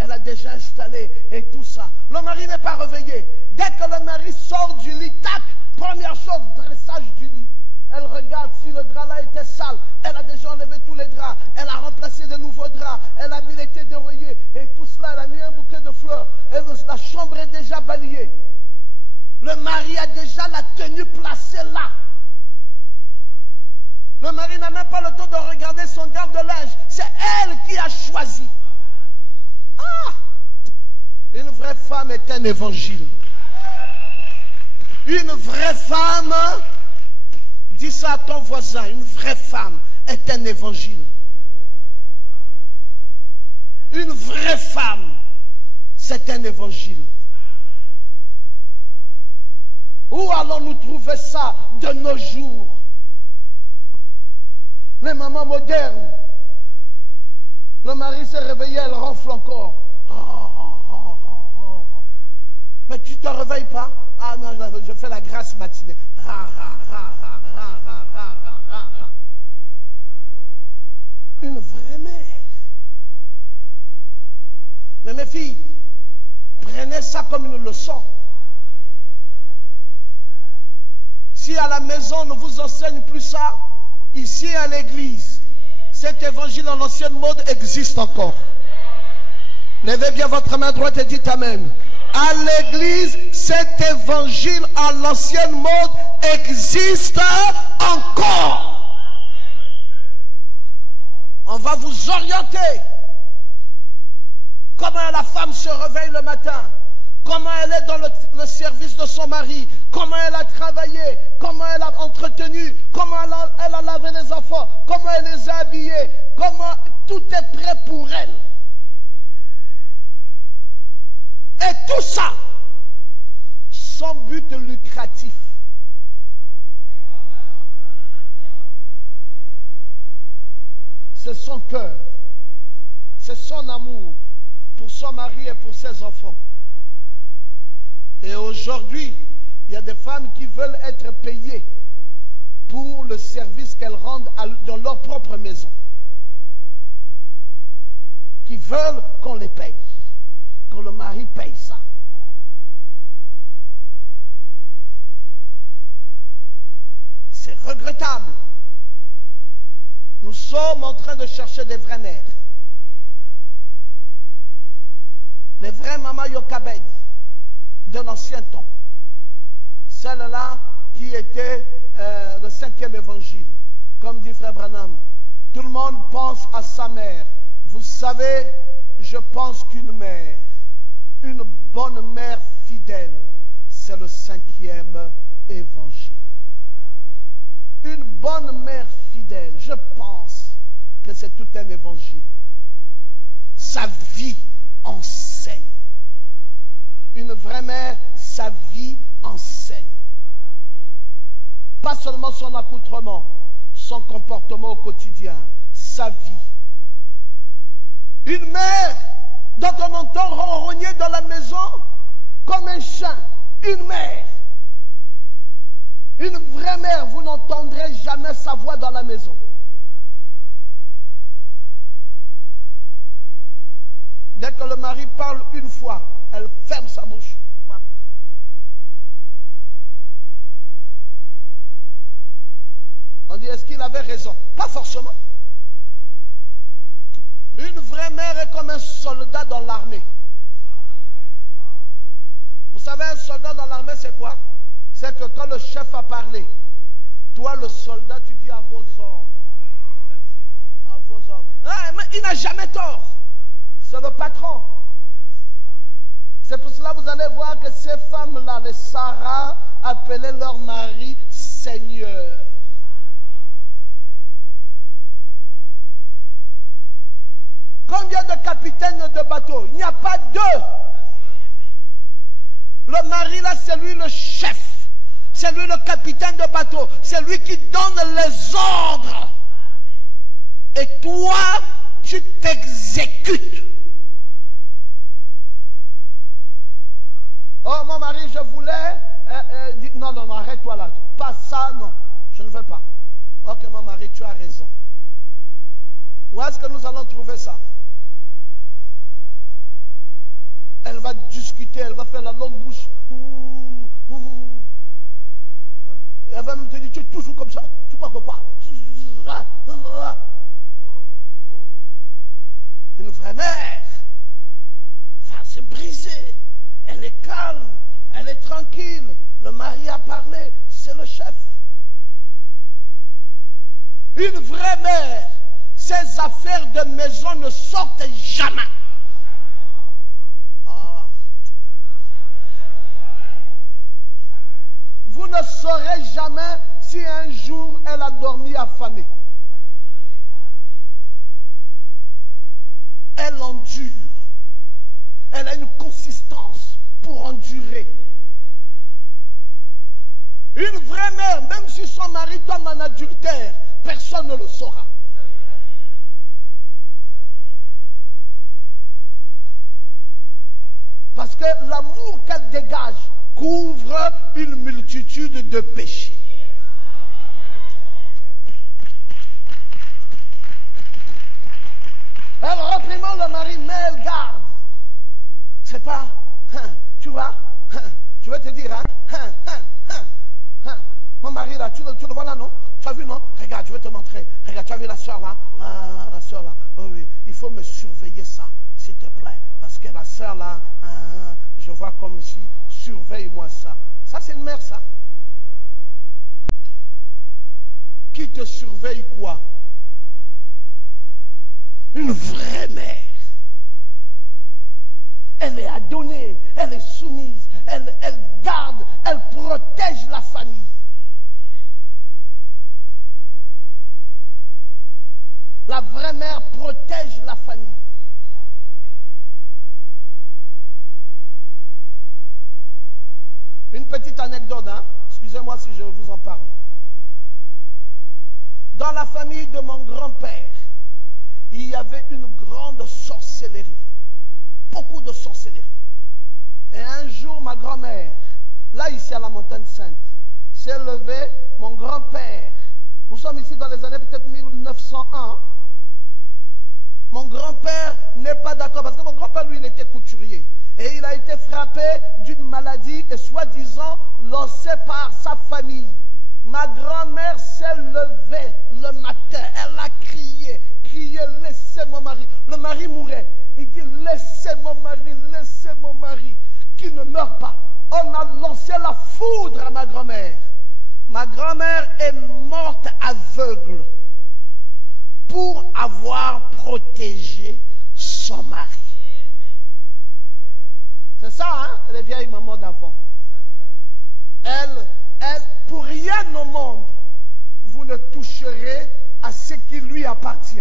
Elle a déjà installé et tout ça. Le mari n'est pas réveillé. Dès que le mari sort du lit, tac, première chose, dressage du lit. Elle regarde si le drap là était sale. Elle a déjà enlevé tous les draps. Elle a remplacé de nouveaux draps. Elle a mis les thés d'oreiller. Et tout cela, elle a mis un bouquet de fleurs. La chambre est déjà balayée. Le mari a déjà la tenue placée là. Le mari n'a même pas le temps de regarder son garde-linge. C'est elle qui a choisi. Ah! Une vraie femme est un évangile. Une vraie femme, dis ça à ton voisin, une vraie femme est un évangile. Une vraie femme, c'est un évangile. Où allons-nous trouver ça de nos jours? Les mamans modernes. Le mari s'est réveillé, elle ronfle encore. Mais tu ne te réveilles pas? Ah non, je fais la grasse matinée. Une vraie mère. Mais mes filles, prenez ça comme une leçon. Si à la maison on ne vous enseigne plus ça, ici à l'église, cet évangile en ancienne mode existe encore. Levez bien votre main droite et dites Amen. À l'église, cet évangile à l'ancienne mode existe encore. On va vous orienter. Comment la femme se réveille le matin, comment elle est dans le service de son mari, comment elle a travaillé, comment elle a entretenu, comment elle a lavé les enfants, comment elle les a habillés, comment tout est prêt pour elle. Et tout ça, sans but lucratif. C'est son cœur, c'est son amour pour son mari et pour ses enfants. Et aujourd'hui, il y a des femmes qui veulent être payées pour le service qu'elles rendent dans leur propre maison. Qui veulent qu'on les paye. Que le mari paye ça. C'est regrettable. Nous sommes en train de chercher des vraies mères. Les vraies mamans Yokabed de l'ancien temps. Celle-là qui était le 5e évangile. Comme dit Frère Branham, tout le monde pense à sa mère. Vous savez, je pense qu'une mère, une bonne mère fidèle, c'est le 5e évangile. Une bonne mère fidèle, je pense que c'est tout un évangile. Sa vie enseigne. Une vraie mère, sa vie enseigne. Pas seulement son accoutrement, son comportement au quotidien, sa vie. Une mère dont on entend ronronner dans la maison comme un chien. Une mère. Une vraie mère, vous n'entendrez jamais sa voix dans la maison. Dès que le mari parle une fois, elle ferme sa bouche. On dit, est-ce qu'il avait raison? Pas forcément. Une vraie mère est comme un soldat dans l'armée. Vous savez, un soldat dans l'armée, c'est quoi? C'est que quand le chef a parlé, toi, le soldat, tu dis à vos ordres. À vos ordres. Ah, mais il n'a jamais tort. C'est le patron. C'est pour cela que vous allez voir que ces femmes-là, les Sarah, appelaient leur mari Seigneur. Combien de capitaines de bateau? Il n'y a pas deux. Le mari là, c'est lui le chef. C'est lui le capitaine de bateau. C'est lui qui donne les ordres. Et toi, tu t'exécutes. Oh, mon mari, je voulais... non, non, non, arrête-toi là. Pas ça, non. Je ne veux pas. Ok, mon mari, tu as raison. Où est-ce que nous allons trouver ça? Elle va discuter, elle va faire la longue bouche. Elle va même te dire, tu es toujours comme ça. Tu crois que quoi? Une vraie mère va se briser. Elle est calme, elle est tranquille. Le mari a parlé, c'est le chef. Une vraie mère, ses affaires de maison ne sortent jamais. Vous ne saurez jamais si un jour elle a dormi affamée. Elle endure. Elle a une consistance pour endurer. Une vraie mère, même si son mari tombe en adultère, personne ne le saura. Parce que l'amour qu'elle dégage couvre une multitude de péchés. Elle réprimande le mari, mais elle garde. C'est pas, tu vois, je vais te dire, mon mari là, tu le vois là, non? Tu as vu, non? Regarde, je vais te montrer. Regarde, tu as vu la soeur là? Ah, la soeur là. Oh, oui, il faut me surveiller ça, s'il te plaît. Parce que la soeur là, je vois comme si, surveille-moi ça. Ça, c'est une mère, ça. Qui te surveille quoi? Une vraie mère. Elle est adonnée, elle est soumise, elle garde, elle protège la famille. La vraie mère protège la famille. Une petite anecdote, hein? Excusez-moi si je vous en parle. Dans la famille de mon grand-père, il y avait une grande sorcellerie. Beaucoup de sorcellerie. Et un jour, ma grand-mère, là ici à la Montagne Sainte, s'est levée, mon grand-père, nous sommes ici dans les années peut-être 1901, mon grand-père n'est pas d'accord, parce que mon grand-père, lui, il était couturier. Et il a été frappé d'une maladie et soi-disant lancé par sa famille. Ma grand-mère s'est levée le matin, elle a crié, laissez mon mari. Le mari mourait. Il dit, laissez mon mari, qu'il ne meure pas. On a lancé la foudre à ma grand-mère. Ma grand-mère est morte aveugle pour avoir protégé son mari. C'est ça, hein, les vieilles mamans d'avant. Elle, pour rien au monde, vous ne toucherez à ce qui lui appartient.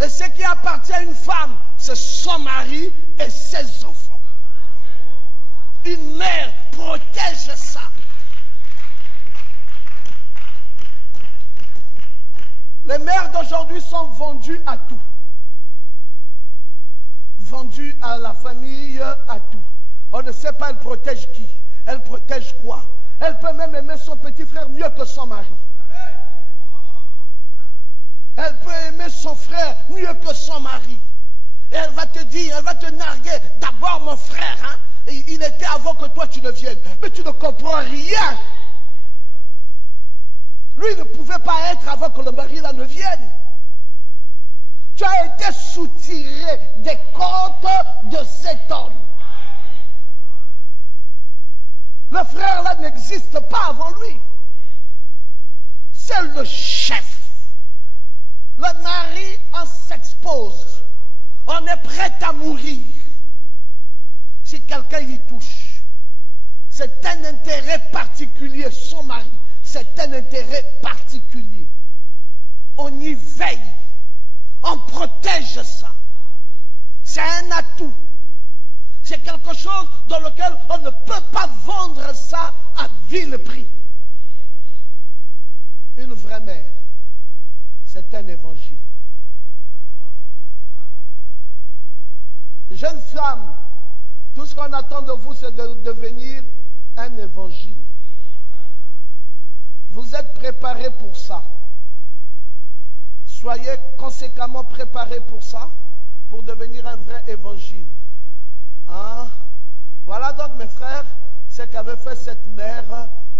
Et ce qui appartient à une femme, c'est son mari et ses enfants. Une mère protège ça. Les mères d'aujourd'hui sont vendues à tout. Vendues à la famille, à tout. On ne sait pas, elle protège qui. Elle protège quoi. Elle peut même aimer son petit frère mieux que son mari. Elle peut aimer son frère mieux que son mari. Et elle va te dire, elle va te narguer. D'abord mon frère, hein, il était avant que toi tu ne viennes. Mais tu ne comprends rien. Lui ne pouvait pas être avant que le mari là ne vienne. Tu as été soutiré des comptes de cet homme. Le frère là n'existe pas avant lui. C'est le chef. Le mari, on s'expose. On est prêt à mourir. Si quelqu'un y touche, c'est un intérêt particulier. Son mari, c'est un intérêt particulier. On y veille. On protège ça. C'est un atout. C'est quelque chose dans lequel on ne peut pas vendre ça à vil prix. Une vraie mère, c'est un évangile. Jeune femme, tout ce qu'on attend de vous, c'est de devenir un évangile. Vous êtes préparés pour ça. Soyez conséquemment préparés pour ça, pour devenir un vrai évangile. Hein? Voilà donc, mes frères, ce qu'avait fait cette mère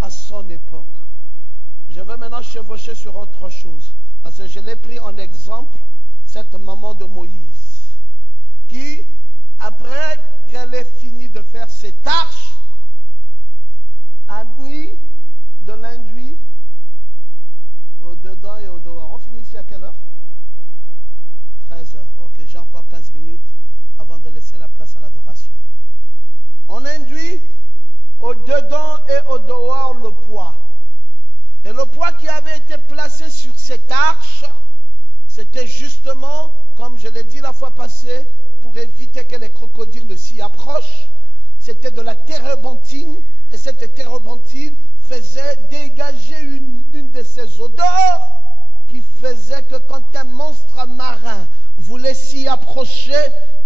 à son époque. Je vais maintenant chevaucher sur autre chose, parce que je l'ai pris en exemple, cette maman de Moïse, qui, après qu'elle ait fini de faire ses tâches, a mis de l'enduit au dedans et au dehors. On finit ici à quelle heure? 13 heures. Ok, j'ai encore 15 minutes avant de laisser la place à l'adoration. On induit au dedans et au dehors le poids. Et le poids qui avait été placé sur cette arche, c'était justement, comme je l'ai dit la fois passée, pour éviter que les crocodiles ne s'y approchent. C'était de la térébenthine, et cette térébenthine faisait dégager une de ces odeurs qui faisait que quand un monstre marin voulait s'y approcher,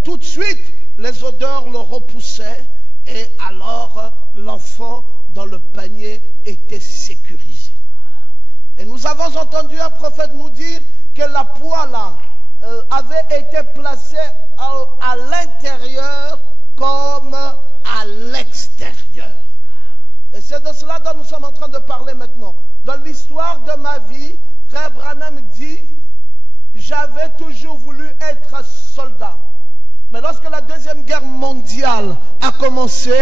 tout de suite les odeurs le repoussaient et alors l'enfant dans le panier était sécurisé. Et nous avons entendu un prophète nous dire que la poêle avait été placée à l'intérieur comme à l'extérieur. Et c'est de cela dont nous sommes en train de parler maintenant. Dans l'histoire de ma vie, frère Branham dit, j'avais toujours voulu être soldat. Mais lorsque la Deuxième Guerre mondiale a commencé,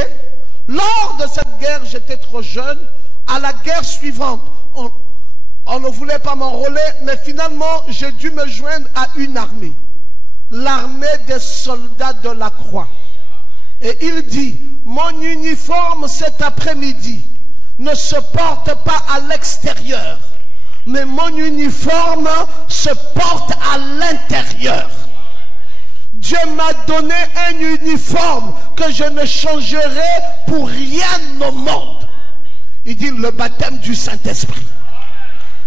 lors de cette guerre, j'étais trop jeune. À la guerre suivante, on ne voulait pas m'enrôler, mais finalement, j'ai dû me joindre à une armée. L'armée des soldats de la croix. Et il dit, mon uniforme cet après-midi ne se porte pas à l'extérieur, mais mon uniforme se porte à l'intérieur. Dieu m'a donné un uniforme que je ne changerai pour rien au monde. Il dit le baptême du Saint-Esprit.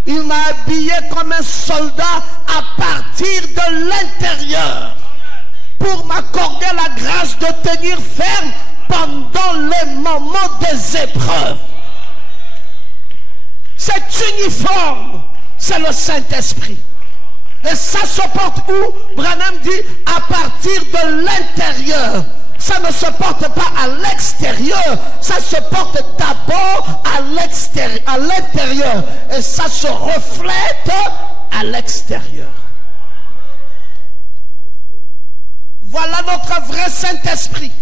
Il m'a habillé comme un soldat à partir de l'intérieur pour m'accorder la grâce de tenir ferme pendant les moments des épreuves. Cet uniforme, c'est le Saint-Esprit. Et ça se porte où? Branham dit à partir de l'intérieur. ça ne se porte pas à l'extérieur, ça se porte d'abord à l'intérieur, et ça se reflète à l'extérieur. Voilà notre vrai Saint-Esprit.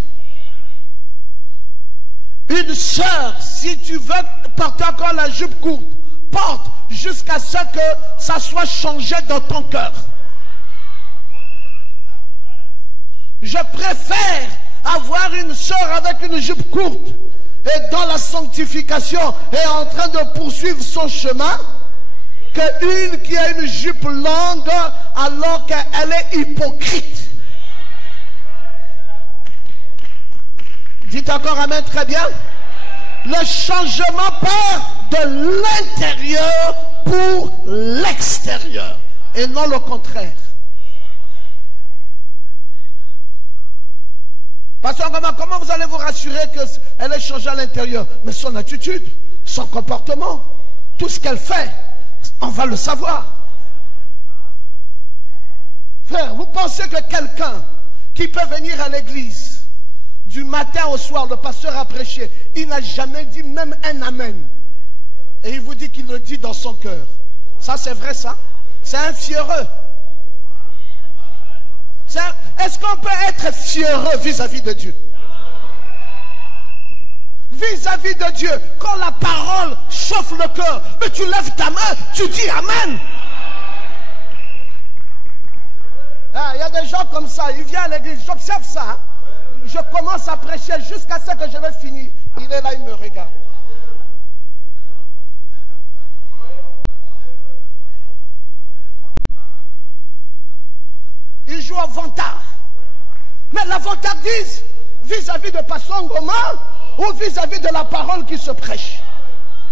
Une sœur, si tu veux porter encore la jupe courte, porte jusqu'à ce que ça soit changé dans ton cœur. Je préfère avoir une sœur avec une jupe courte et dans la sanctification et en train de poursuivre son chemin, qu'une qui a une jupe longue alors qu'elle est hypocrite. Dites encore amen, très bien. Le changement part de l'intérieur pour l'extérieur et non le contraire. Pasteur, comment vous allez vous rassurer qu'elle ait changé à l'intérieur? Mais son attitude, son comportement, tout ce qu'elle fait, on va le savoir. Frère, vous pensez que quelqu'un qui peut venir à l'église du matin au soir, le pasteur a prêché, il n'a jamais dit même un amen. Et il vous dit qu'il le dit dans son cœur. Ça, c'est vrai, ça? C'est un fiereux. Est-ce qu'on peut être fiereux vis-à-vis de Dieu? Vis-à-vis de Dieu, quand la parole chauffe le cœur, mais tu lèves ta main, tu dis amen. Il y a des gens comme ça, ils viennent à l'église, j'observe ça. Hein? Je commence à prêcher jusqu'à ce que je vais finir. Il est là, il me regarde. Il joue au vantard. Mais la vantardise vis-à-vis de Pasteur Ngoma ou vis-à-vis de la parole qui se prêche.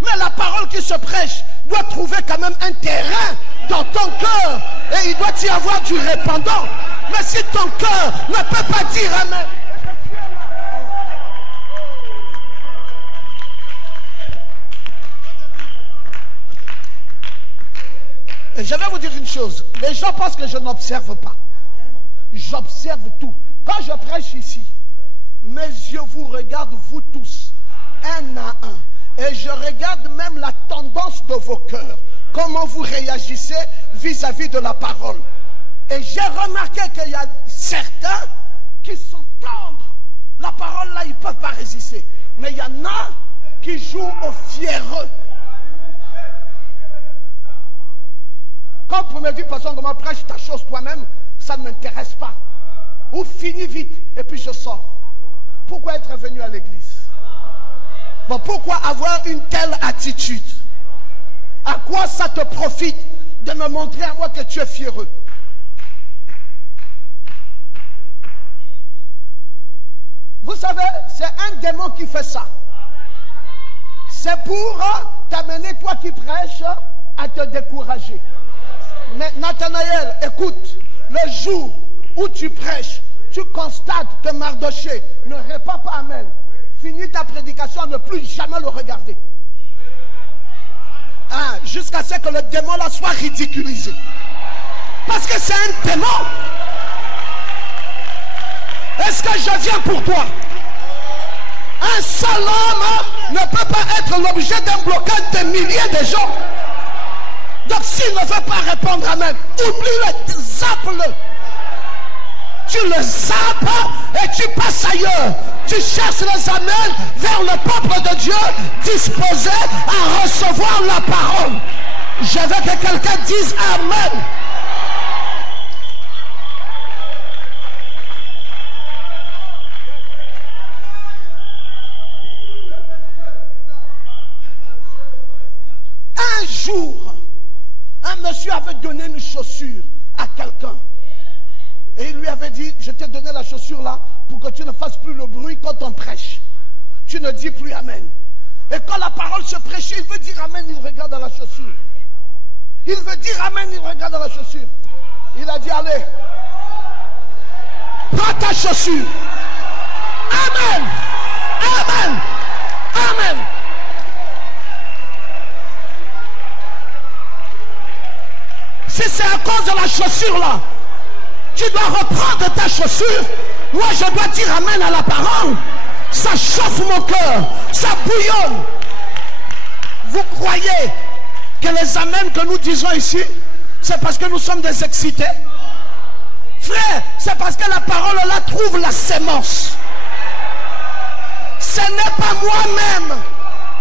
Mais la parole qui se prêche doit trouver quand même un terrain dans ton cœur. Et il doit y avoir du répandant. Mais si ton cœur ne peut pas dire amen. Et je vais vous dire une chose. Les gens pensent que je n'observe pas. J'observe tout. Quand je prêche ici, mes yeux vous regardent vous tous, un à un. Et je regarde même la tendance de vos cœurs. Comment vous réagissez vis-à-vis de la parole. Et j'ai remarqué qu'il y a certains qui sont tendres. La parole là, ils ne peuvent pas résister. Mais il y en a qui jouent au fiereux. Quand vous me dites, pasteur, comment prêche ta chose toi-même, ça ne m'intéresse pas. Ou finis vite et puis je sors. Pourquoi être venu à l'église? Bon, pourquoi avoir une telle attitude? À quoi ça te profite de me montrer à moi que tu es fiereux? Vous savez, c'est un démon qui fait ça. C'est pour t'amener, toi qui prêches, à te décourager. Mais Nathanaël, écoute, le jour où tu prêches, tu constates que Mardoché ne répond pas amen. Finis ta prédication, ne plus jamais le regarder. Jusqu'à ce que le démon là soit ridiculisé. Parce que c'est un démon. Est-ce que je viens pour toi? Un seul homme ne peut pas être l'objet d'un blocage de milliers de gens. Donc s'il ne veut pas répondre amen, oublie-le, zappe-le. Tu le zappes et tu passes ailleurs. Tu cherches les amens vers le peuple de Dieu disposé à recevoir la parole. Je veux que quelqu'un dise amen. Un jour, un monsieur avait donné une chaussure à quelqu'un. Et il lui avait dit, je t'ai donné la chaussure là pour que tu ne fasses plus le bruit quand on prêche. Tu ne dis plus amen. Et quand la parole se prêche, il veut dire amen, il regarde dans la chaussure. Il veut dire amen, il regarde dans la chaussure. Il a dit, allez, prends ta chaussure. Amen. Amen. Amen. Si c'est à cause de la chaussure là, tu dois reprendre ta chaussure, Moi, je dois dire amen à la parole. Ça chauffe mon cœur. Ça bouillonne. Vous croyez que les amens que nous disons ici, c'est parce que nous sommes des excités? Frère, c'est parce que la parole là trouve la sémence. Ce n'est pas moi-même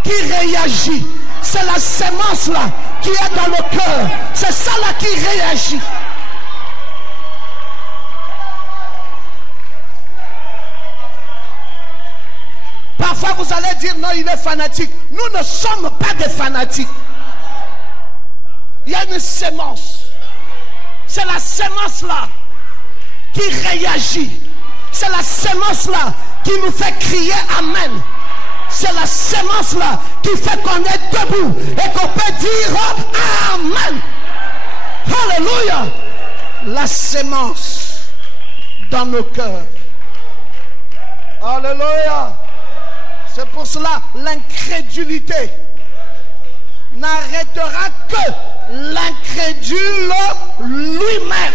qui réagit. C'est la sémence là qui est dans le cœur. C'est ça là qui réagit. Parfois vous allez dire non, il est fanatique. Nous ne sommes pas des fanatiques. Il y a une sémence. C'est la sémence là qui réagit. C'est la sémence là qui nous fait crier amen. C'est la sémence là qui fait qu'on est debout et qu'on peut dire amen. Alléluia. La sémence dans nos cœurs. Alléluia. C'est pour cela l'incrédulité n'arrêtera que l'incrédule lui-même.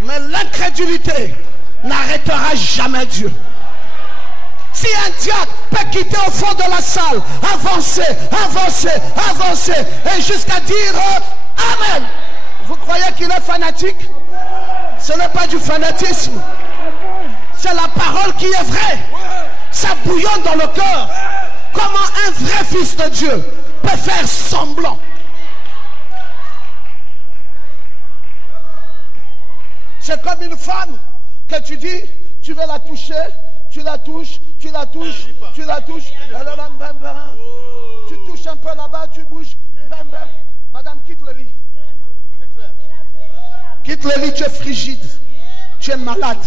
Mais l'incrédulité n'arrêtera jamais Dieu. Si un diable peut quitter au fond de la salle, avancer, avancer, avancer, et jusqu'à dire amen, vous croyez qu'il est fanatique? Ce n'est pas du fanatisme. C'est la parole qui est vraie. Ça bouillonne dans le cœur. Comment un vrai fils de Dieu peut faire semblant? C'est comme une femme que tu dis, tu veux la toucher, tu la touches, tu la touches, tu la touches. Tu touches un peu là-bas, tu bouges. Madame, quitte le lit. Quitte le lit, tu es frigide. Tu es malade.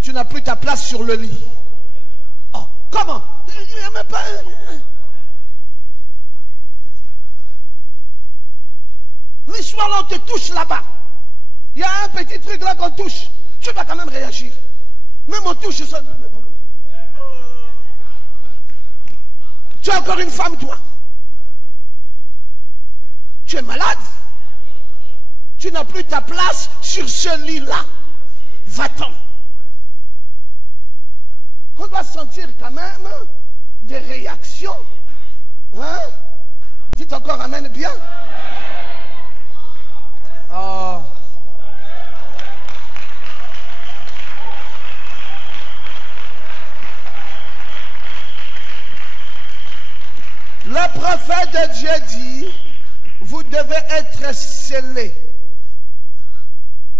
Tu n'as plus ta place sur le lit. Oh, comment? Il n'y a même pas... L'histoire là, on te touche là-bas. Il y a un petit truc là qu'on touche. Tu vas quand même réagir. Même on touche ça. Tu es encore une femme, toi. Tu es malade. Tu n'as plus ta place sur ce lit-là. Va-t'en. On doit sentir quand même des réactions. Hein? Dites encore amen bien. Oh. Le prophète de Dieu dit, vous devez être scellés.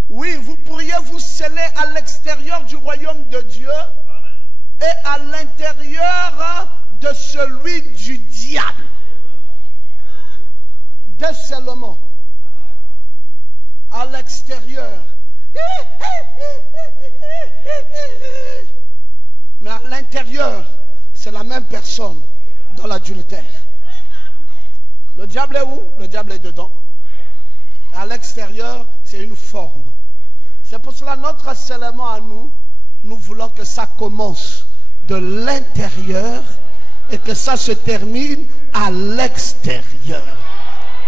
Oui, vous pourriez vous sceller à l'extérieur du royaume de Dieu et à l'intérieur de celui du diable. Deux scellements. À l'extérieur. Mais à l'intérieur, c'est la même personne dans l'adultère. Le diable est où? Le diable est dedans. À l'extérieur, c'est une forme. C'est pour cela notre scellement à nous, nous voulons que ça commence de l'intérieur et que ça se termine à l'extérieur.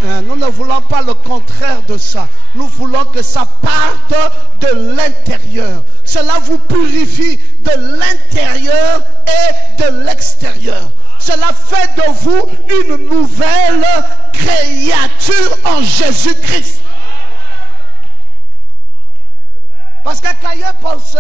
Nous ne voulons pas le contraire de ça. Nous voulons que ça parte de l'intérieur. Cela vous purifie de l'intérieur et de l'extérieur. Cela fait de vous une nouvelle créature en Jésus-Christ. Parce que Caïn pensait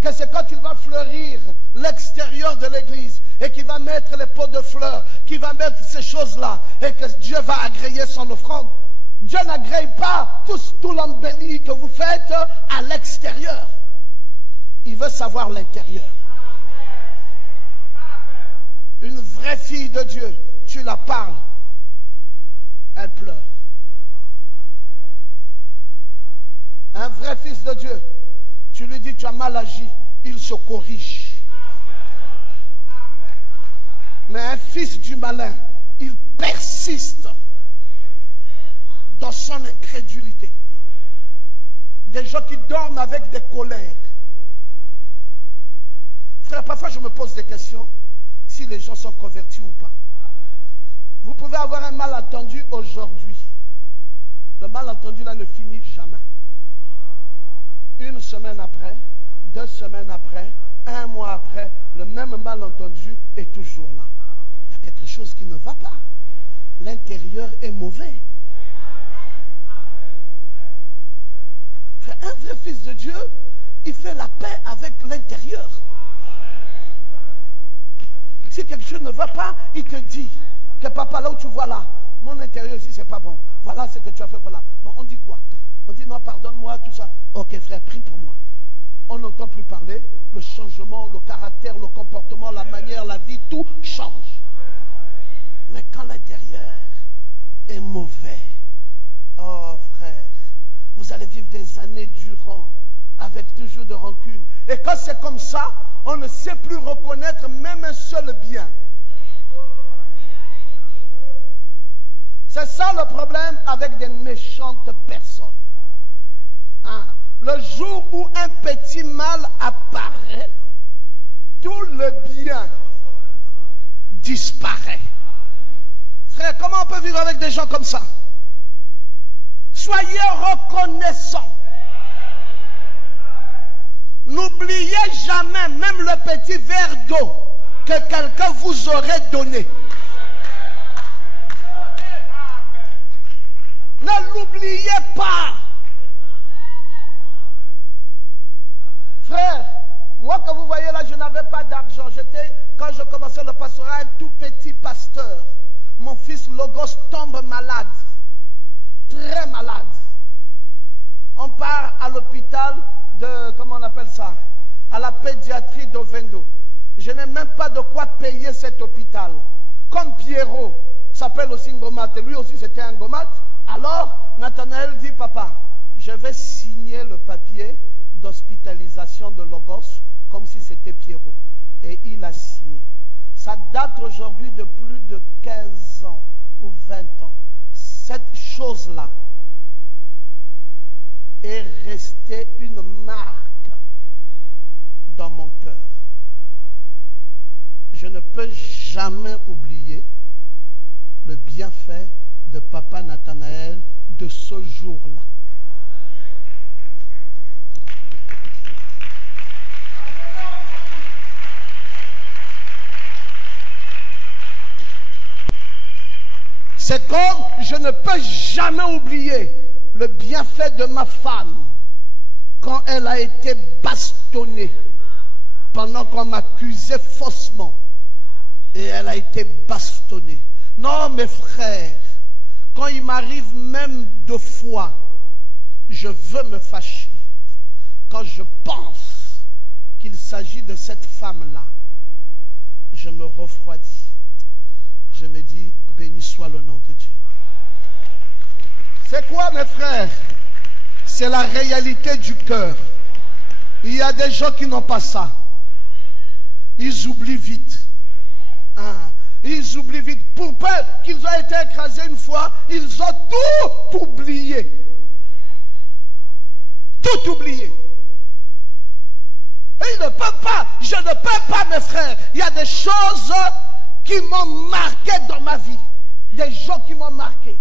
que c'est quand il va fleurir l'extérieur de l'église et qu'il va mettre les pots de fleurs, qu'il va mettre ces choses-là et que Dieu va agréer son offrande. Dieu n'agrée pas tout l'embelli que vous faites à l'extérieur. Il veut savoir l'intérieur. Une vraie fille de Dieu, tu la parles, elle pleure. Un vrai fils de Dieu, tu lui dis tu as mal agi, il se corrige. Mais un fils du malin, il persiste dans son incrédulité. Des gens qui dorment avec des colères. Frère, parfois je me pose des questions. Si les gens sont convertis ou pas. Vous pouvez avoir un malentendu aujourd'hui. Le malentendu là ne finit jamais. Une semaines après, 2 semaines après, 1 mois après, le même malentendu est toujours là. Il y a quelque chose qui ne va pas. L'intérieur est mauvais. Frère, un vrai fils de Dieu, il fait la paix avec l'intérieur. Si quelque chose ne va pas, il te dit que papa, là où tu vois là, mon intérieur ici, c'est pas bon. Voilà ce que tu as fait, voilà. Bon, on dit quoi? On dit non, pardonne-moi, tout ça. Ok, frère, prie pour moi. On n'entend plus parler. Le changement, le caractère, le comportement, la manière, la vie, tout change. Mais quand l'intérieur est mauvais, oh frère, vous allez vivre des années durant avec toujours de rancune. Et quand c'est comme ça, on ne sait plus reconnaître même un seul bien. C'est ça le problème avec des méchantes personnes. Hein? Le jour où un petit mal apparaît, tout le bien disparaît. Frère, comment on peut vivre avec des gens comme ça? Soyez reconnaissants. N'oubliez jamais même le petit verre d'eau que quelqu'un vous aurait donné. Ne l'oubliez pas. Frère, moi que vous voyez là, je n'avais pas d'argent. Quand je commençais le pastorat, un tout petit pasteur. Mon fils Logos tombe malade. Très malade. On part à l'hôpital de, comment on appelle ça, à la pédiatrie d'Ovendo. Je n'ai même pas de quoi payer cet hôpital. Comme Pierrot s'appelle aussi Ngomate, lui aussi c'était un Ngomate. Alors, Nathanaël dit, papa, je vais signer le papier d'hospitalisation de Logos comme si c'était Pierrot. Et il a signé. Ça date aujourd'hui de plus de 15 ans ou 20 ans. Cette chose-là est restée une marque dans mon cœur. Je ne peux jamais oublier le bienfait de papa Nathanaël de ce jour-là. C'est comme je ne peux jamais oublier le bienfait de ma femme quand elle a été bastonnée pendant qu'on m'accusait faussement et elle a été bastonnée. Non, mes frères, quand il m'arrive même 2 fois, je veux me fâcher. Quand je pense qu'il s'agit de cette femme-là, je me refroidis. Je me dis, béni soit le nom de Dieu. C'est quoi, mes frères? C'est la réalité du cœur. Il y a des gens qui n'ont pas ça. Ils oublient vite. Hein? Ils oublient vite. Pour peur qu'ils aient été écrasés une fois, ils ont tout oublié. Tout oublié. Et ils ne peuvent pas. Je ne peux pas, mes frères. Il y a des choses qui m'ont marqué dans ma vie. Des gens qui m'ont marqué.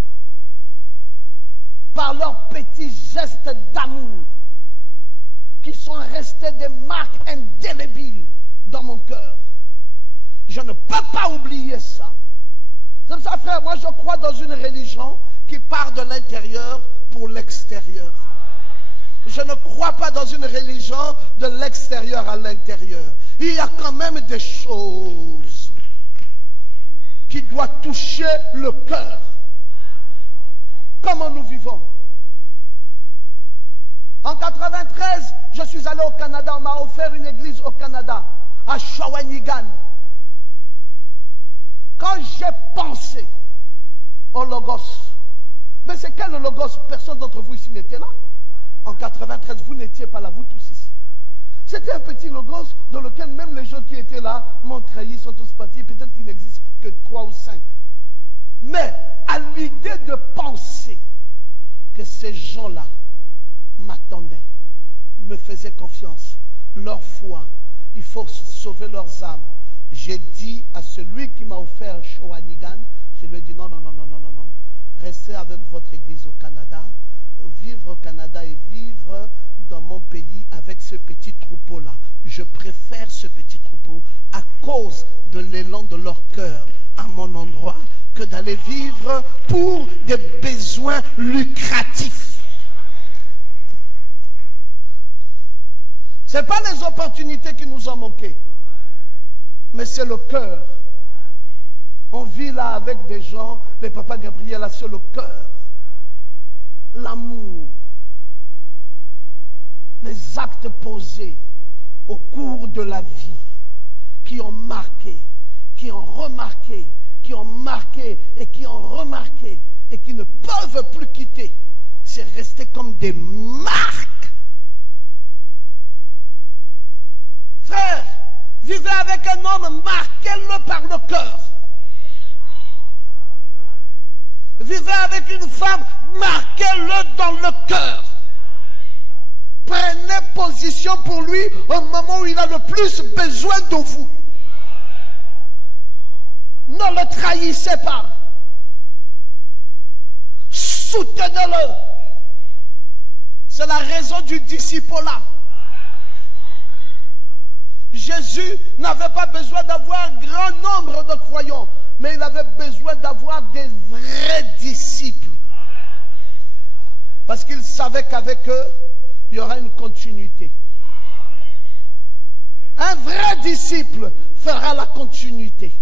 Par leurs petits gestes d'amour. Qui sont restés des marques indélébiles dans mon cœur. Je ne peux pas oublier ça. C'est ça, frère, moi je crois dans une religion qui part de l'intérieur pour l'extérieur. Je ne crois pas dans une religion de l'extérieur à l'intérieur. Il y a quand même des choses qui doivent toucher le cœur. Comment nous vivons? En 93, je suis allé au Canada. On m'a offert une église au Canada, à Shawinigan. Quand j'ai pensé au Logos, mais c'est quel le Logos? Personne d'entre vous ici n'était là. En 93, vous n'étiez pas là, vous tous ici. C'était un petit Logos dans lequel même les gens qui étaient là m'ont trahi, sont tous partis. Peut-être qu'il n'existe que 3 ou 5. Mais à l'idée de penser que ces gens-là m'attendaient, me faisaient confiance, leur foi, il faut sauver leurs âmes. J'ai dit à celui qui m'a offert Shawinigan, je lui ai dit non, non, non, non, non, non, non. Restez avec votre église au Canada. vivre au Canada et vivre dans mon pays avec ce petit troupeau-là. Je préfère ce petit troupeau à cause de l'élan de leur cœur à mon endroit que d'aller vivre pour des besoins lucratifs. Ce n'est pas les opportunités qui nous ont manqué, mais c'est le cœur. On vit là avec des gens, les papas Gabriel, là, c'est le cœur, l'amour, les actes posés au cours de la vie qui ont marqué, qui ont remarqué, qui ont marqué et qui ont remarqué et qui ne peuvent plus quitter. C'est resté comme des marques. Frère, vivez avec un homme, marquez-le par le cœur. Vivez avec une femme, marquez-le dans le cœur. Prenez position pour lui au moment où il a le plus besoin de vous. Ne le trahissez pas. Soutenez-le. C'est la raison du disciple-là. Jésus n'avait pas besoin d'avoir un grand nombre de croyants, mais il avait besoin d'avoir des vrais disciples. Parce qu'il savait qu'avec eux, il y aura une continuité. Un vrai disciple fera la continuité.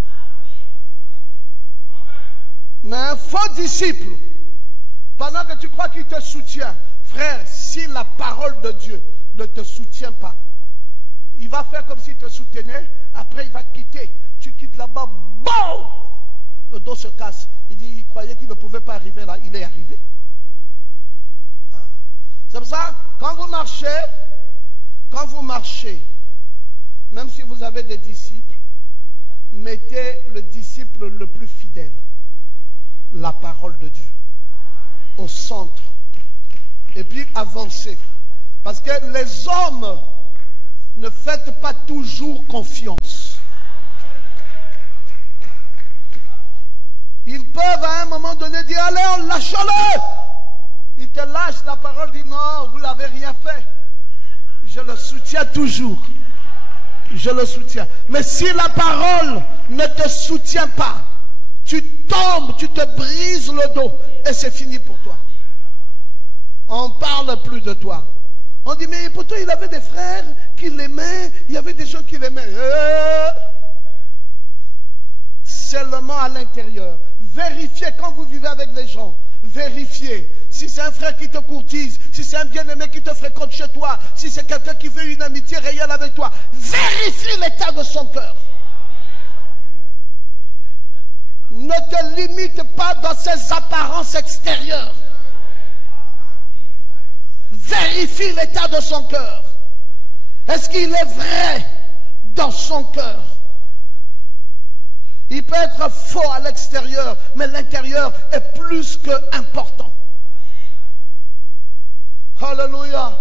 Mais un faux disciple, pendant que tu crois qu'il te soutient, frère, si la parole de Dieu ne te soutient pas, il va faire comme s'il te soutenait, après il va quitter. Tu quittes là-bas, bon, le dos se casse. Il dit, il croyait qu'il ne pouvait pas arriver là, il est arrivé. C'est pour ça, quand vous marchez, même si vous avez des disciples, mettez le disciple le plus fidèle, la parole de Dieu, au centre. Et puis avancez. Parce que les hommes, ne faites pas toujours confiance. Ils peuvent à un moment donné dire, allez, on lâche-le. Ils te lâchent la parole, dit non, vous n'avez rien fait. Je le soutiens toujours. Je le soutiens. Mais si la parole ne te soutient pas, tu tombes, tu te brises le dos et c'est fini pour toi. On ne parle plus de toi. On dit, mais pourtant il avait des frères qui l'aimaient, il y avait des gens qui l'aimaient. Seulement à l'intérieur. Vérifiez quand vous vivez avec les gens. Vérifiez. Si c'est un frère qui te courtise, si c'est un bien-aimé qui te fréquente chez toi, si c'est quelqu'un qui veut une amitié réelle avec toi, vérifie l'état de son cœur. Ne te limite pas dans ses apparences extérieures. Vérifie l'état de son cœur. Est-ce qu'il est vrai dans son cœur? Il peut être faux à l'extérieur, mais l'intérieur est plus qu'important. Alléluia.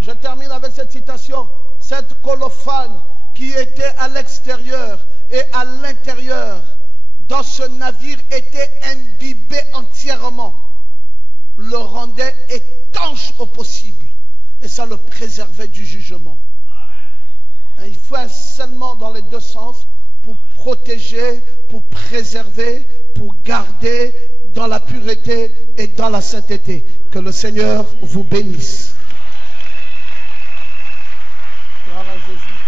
Je termine avec cette citation. Cette colophane qui était à l'extérieur et à l'intérieur dans ce navire était imbibée entièrement, le rendait étanche au possible et ça le préservait du jugement. Et il faut un scellement dans les deux sens pour protéger, pour préserver, pour garder dans la pureté et dans la sainteté. Que le Seigneur vous bénisse. Gloire à Jésus.